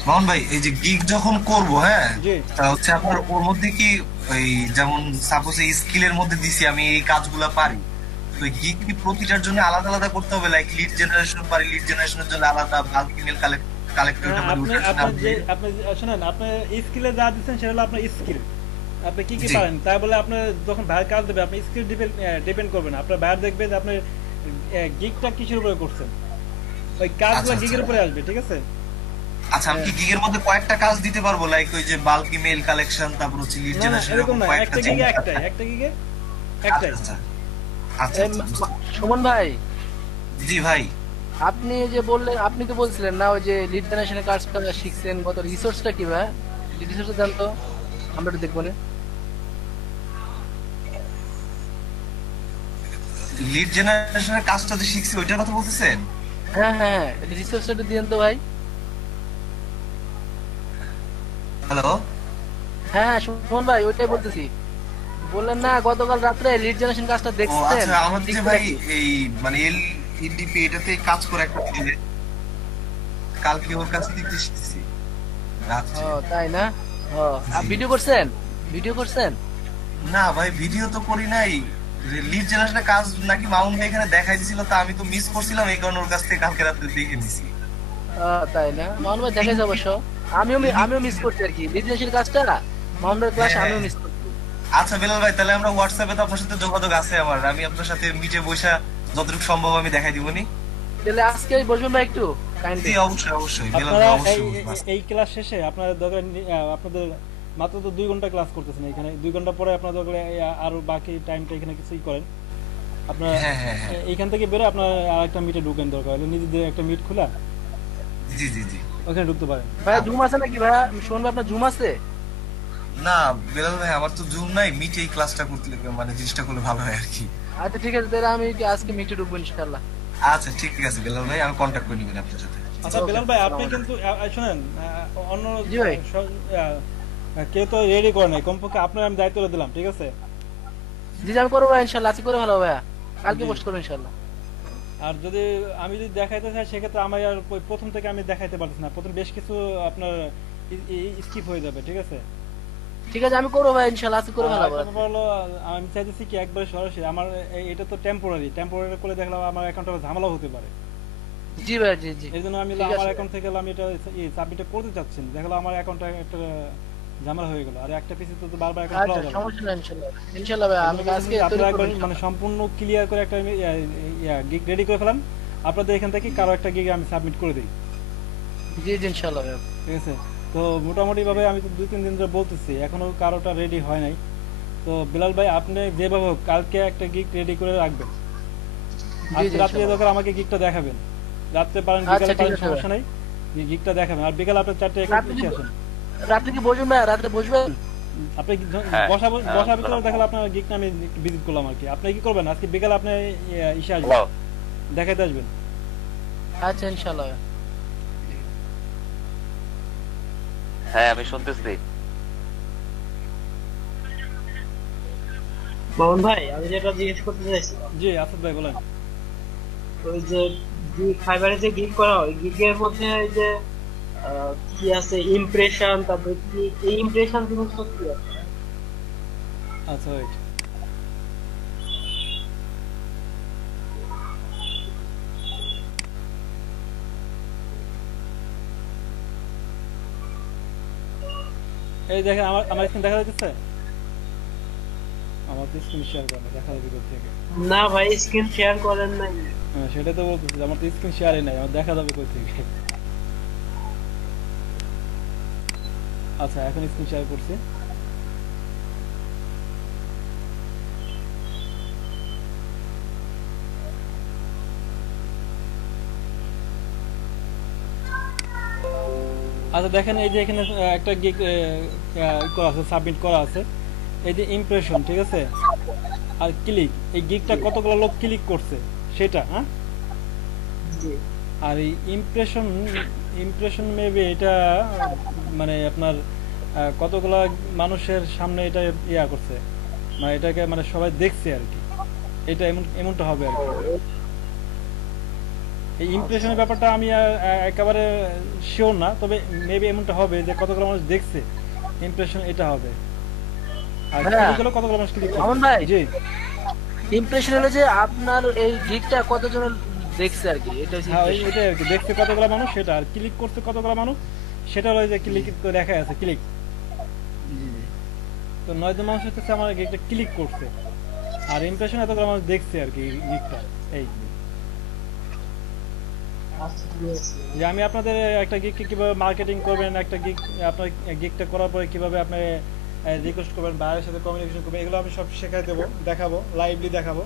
মোহন ভাই এই যে গিগ যখন করব, হ্যাঁ জি তা হচ্ছে আপনার ওর মধ্যে কি ওই যেমন সাপোজ এই স্কিলের মধ্যে দিছি আমি এই কাজগুলো পারি, তো গিগ কি প্রতিটার জন্য আলাদা আলাদা করতে হবে? লাইক লিড জেনারেশন পারি, লিড জেনারেশনের জন্য আলাদা, বাল্ক ইমেল কালেক্ট করতে পারি। আপনি শুনেন, আপনি স্কিলে যা দিচ্ছেন সেটা হলো আপনার স্কিল, আপনি কি কি পারেন তাই বলে আপনার যখন ভাইয়ের কাজ দেবে আপনি স্কিল ডিপেন্ড করবেন, আপনার ভাইয়ের দেখবে যে আপনি গিগটা কিসের উপরে করছেন, ওই কাজগুলো গিগের উপরে আসবে। ঠিক আছে, আচ্ছা আমি কি গিগের মধ্যে কয়েকটা কাজ দিতে পারবো, লাইক ওই যে বাল্ক ইমেল কালেকশন, তারপর হচ্ছে লিড জেনারেশন, এরকম না, একটা গিগে একটা গিগে একটাই। আচ্ছা সুমন ভাই। জি ভাই, আপনি যে বললেন, আপনি তো বলছিলেন না ওই যে লিড জেনারেশনের কাজটা শিখছেন, কত রিসোর্সটা কি ভাই, রিসোর্সটা জান তো আমরা একটু দেখবো না। লিড জেনারেশনের কাজটা যে শিখছি ওইটার কথা বলতেছেন? হ্যাঁ হ্যাঁ রিসোর্সটা একটু দিয়েন তো ভাই। হ্যালো, হ্যাঁ সুমন ভাই ওইটাই বলতেছি, বললেন না গতকাল রাত্রে লিড জেনারেশন কাজটা দেখছেন। আচ্ছা আমার যে ভাই এই মানে এলডিপি এটাতে কাজ করে একটা দিলে কালকে ওর কাছ থেকে শিখছি রাত্রে। ও তাই না? ও আর ভিডিও করছেন? ভিডিও করছেন? না ভাই ভিডিও তো করি নাই, লিড জেনারেশনের কাজ নাকি মাউন্ট ভাই এখানে দেখাই দিছিল, তা আমি তো মিস করছিলাম, এই কারণে ওর কাছ থেকে কালকে রাতে দেখে নিছি। তাই না? মাউন্ট ভাই দেখাইছে অবশ্য, আমিও মিস করছি আর কি লিড জেনারেশনের কাজটা, মাউন্ট ভাই ক্লাস আমিও মিস করছি। আচ্ছা বেলাল ভাই, তাহলে আমরা হোয়াটসঅ্যাপে তো আপনার সাথে যোগাযোগ আছে আমার, আমি আপনার সাথে মিটে বসা যতটুকু সম্ভব আমি দেখাই দিব নি। তাহলে আজকে বসবেন ভাই একটু কাইন্ডলি? অবশ্যই অবশ্যই বেলাল আপনারা ভাই অবশ্যই। এই ক্লাস শেষে আপনারা দরকার আপনাদের মাত্র তো 2 ঘন্টা ক্লাস করতেছেন এখানে, 2 ঘন্টা পরে আপনারা দরকার আর বাকি টাইমটা এখানে কিছুই করেন, আপনারা এইখান থেকে বেরো আপনারা আরেকটা মিটে ঢুকেন, দরকার হলে নিজেদের একটা মিট খোলা, জি জি জি ওখানে ঢুকতে পারেন। ভাই জুম আছে নাকি ভাই? শুনুন আপনার জুম আছে? না বেলাল ভাই আমার তো জুম নাই, মিটে এই ক্লাসটা করতে মানে জিনিসটা করলে ভালো হয় আর কি। আচ্ছা ঠিক আছে, তাহলে আমি আজকে মিটে ঢুকবো ইনশাআল্লাহ। আচ্ছা ঠিক আছে বেলাল ভাই, আমি কন্টাক্ট করে নিবেন আপনার সাথে। আচ্ছা বেলাল ভাই আপনি কিন্তু শুনেন, অন্য কেউ তো রেডি করে নাই, কমপক্ষে আপনার আমি দায়িত্ব দিলাম। ঠিক আছে জি আমি করবো ইনশাআল্লাহ, আজকে করে ভালো ভাইয়া, কালকে পোস্ট করবো ইনশাআল্লাহ। আর যদি আমি যদি দেখাইতে চাই সেক্ষেত্রে আমি আর প্রথম থেকে আমি দেখাইতে পারতেছি না, প্রথম বেশ কিছু আপনার স্কিপ হয়ে যাবে। ঠিক আছে ঠিক আছে আমি করবো ভাই ইনশাআল্লাহ, আজকে করে ভালো হলো। আমি চাইতেছি কি একবারে সরাসরি আমার এটা তো টেম্পোরারি করে দেখলাম আমার অ্যাকাউন্টে ঝামেলা হতে পারে। জি ভাই জি জি, এই জন্য আমি আমার অ্যাকাউন্ট থেকে আমি এটা সাবমিট করতে চাচ্ছি, দেখলাম আমার অ্যাকাউন্টটা একটা ঝামেলা হয়ে গেল, আর একটা পিসি তো বারবার অ্যাকাউন্ট খোলা যাবে। সমস্যা নাই ইনশাআল্লাহ, ইনশাআল্লাহ ভাই আমি আজকে মানে সম্পূর্ণ ক্লিয়ার করে একটা গিগ রেডি করে ফেলাম, আপনাদের এখান থেকে কারো একটা গিগ আমি সাবমিট করে দিই। জি জি ইনশাআল্লাহ ভাই। ঠিক আছে, তো মোটামুটি ভাবে আমি তো 2-3 দিন ধরে বলতেছি, এখনো কারোটা রেডি হয় নাই। তো বিলাল ভাই আপনি যেভাবে হোক কালকে একটা গিগ রেডি করে রাখবেন, আজ রাতে দরকার আমাকে গিগটা দেখাবেন, রাতে পারেন বিকালে পারেন সমস্যা নাই, গিগটা দেখাবেন, আর বিকালে আপনি 4টা এসে আসেন। রাতে কি বসবেন ভাই? রাতে বসবেন আপনি বসার ভিতরে দেখালে আপনার গিগটা আমি ভিজিট করলাম আর কি। আপনি কি করবেন আজকে বিকালে আপনি এসে আসবেন, দেখাইতে আসবেন? আচ্ছা ইনশাআল্লাহ। হ্যাঁ আমি শুনতেছি। মোহন ভাই আমি যেটা জিজ্ঞেস করতে চাইছিলাম। জি আসাদ ভাই বলেন। ওই যে ফাইবারে যে গিগ করা হয়, গিগের মধ্যে ওই যে কি আছে ইমপ্রেশন, তারপরে কি এই ইমপ্রেশন জিনিসটা কি আছে? আচ্ছা ওয়েট, এই দেখেন আমার স্ক্রিন দেখা যাচ্ছে, আমার তো স্ক্রিন শেয়ার করেন, দেখা যাবে কোথা থেকে? না ভাই স্ক্রিন শেয়ার করেন নাই। হ্যাঁ সেটা তো বলতেছি, আমার তো স্ক্রিন শেয়ারই নাই, আমার দেখা যাবে কোথা থেকে? আচ্ছা এখন স্ক্রিন শেয়ার করছি। আচ্ছা দেখেন এই যে এখানে একটা গিগ করা আছে, সাবমিট করা আছে, এই যে ইমপ্রেশন, ঠিক আছে, আর ক্লিক, এই গিগটা কতগুলো লোক ক্লিক করছে সেটা, হ্যাঁ। আর এই ইমপ্রেশন মেবি এটা মানে আপনার কতগুলা মানুষের সামনে এটা ইয়া করছে, মানে এটাকে মানে সবাই দেখছে আর কি, এটা এমনটা হবে আর কি। এই ইমপ্রেশনের ব্যাপারটা আমি একেবারে শিওর না, তবে মেবি এমনটা হবে যে কতগুলো মানুষ দেখছে ইমপ্রেশন এটা হবে। আর ক্লিকগুলো কতগুলো মানুষ ক্লিক করছে। আমন ভাই, জি, ইমপ্রেশন হলো যে আপনার এই গিগটা কতজন দেখছে আর কি, এটা হচ্ছে হ্যাঁ এটা আর কি, দেখছে কতগুলো মানুষ সেটা, আর ক্লিক করছে কতগুলো মানুষ সেটা হলো যে ক্লিক দেখা আছে ক্লিক। তো 9 জন মানুষ হচ্ছে আমার গিগটা ক্লিক করছে, আর ইমপ্রেশন এতগুলো মানুষ দেখছে আর কি গিগটা। এই যে আমি আপনাদের একটা গিগকে কিভাবে মার্কেটিং করবেন, একটা গিগ আপনার গিগটা করার পরে কিভাবে আপনি রিকোয়েস্ট করবেন, বাইরের সাথে কমিউনিকেশন করবেন, এগুলো আমি সব শেখাই দেবো, দেখাবো, লাইভলি দেখাবো।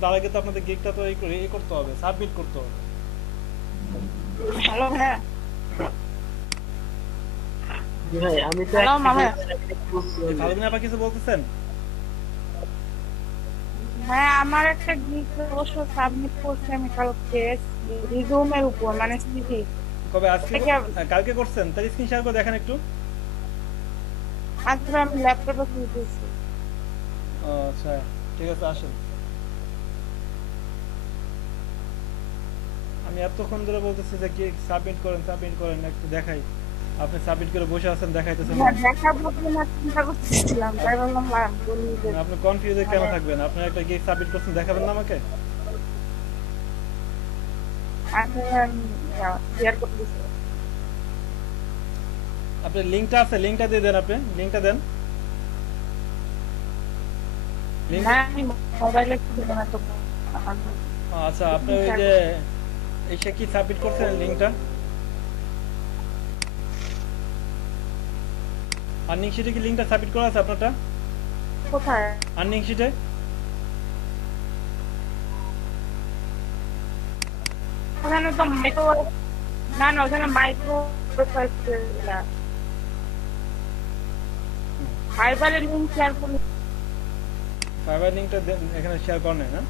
তার আগে তো আপনাদের গিগটা তো এই করতে হবে, সাবমিট করতে হবে। হ্যালো হ্যাঁ ভাই আমি তো হ্যালো মামা। ভালোদিন আপা কিছু বলতেছেন? হ্যাঁ আমার একটা গিগ অবশ্য সাবমিট করছি আমি কালকে রিজুমের উপর, মানে সিভি। কবে? আজকে? কালকে করছেন? তার স্ক্রিন শেয়ার করে দেখেন একটু। আজকে আমি ল্যাপটপে খুলতেছি। আচ্ছা ঠিক আছে, আসেন। আমি এতক্ষণ ধরে বলতেছি যে কি সাবমিট করেন একটু দেখাই, আপনি সাবমিট করে বসে আছেন দেখাইতেছেন না। দেখাবো কিনা চিন্তা করতেছিলাম, তাই বললাম বলি যে আপনি কনফিউজে কেন থাকবেন? আপনি একটা গিগ সাবমিট করছেন, দেখাবেন না আমাকে? শেয়ার করতেছি। আপনার লিংকটা আছে, লিংকটা দিয়ে দেন, আপনি লিংকটা দেন। না আমি মোবাইলে খুলবো না তো। আচ্ছা আপনি ওই যে এসে কি সাবমিট করছেন লিংকটা? আর্নিং শিটে কি লিংকটা সাবমিট করা আছে আপনারটা? কোথায়? আর্নিং শিটে। ওখানে তো মাইক্রো, না না ওখানে মাইক্রো না, ফাইবারের লিংক শেয়ার করুন। ফাইবার লিংকটা এখানে শেয়ার করেন না?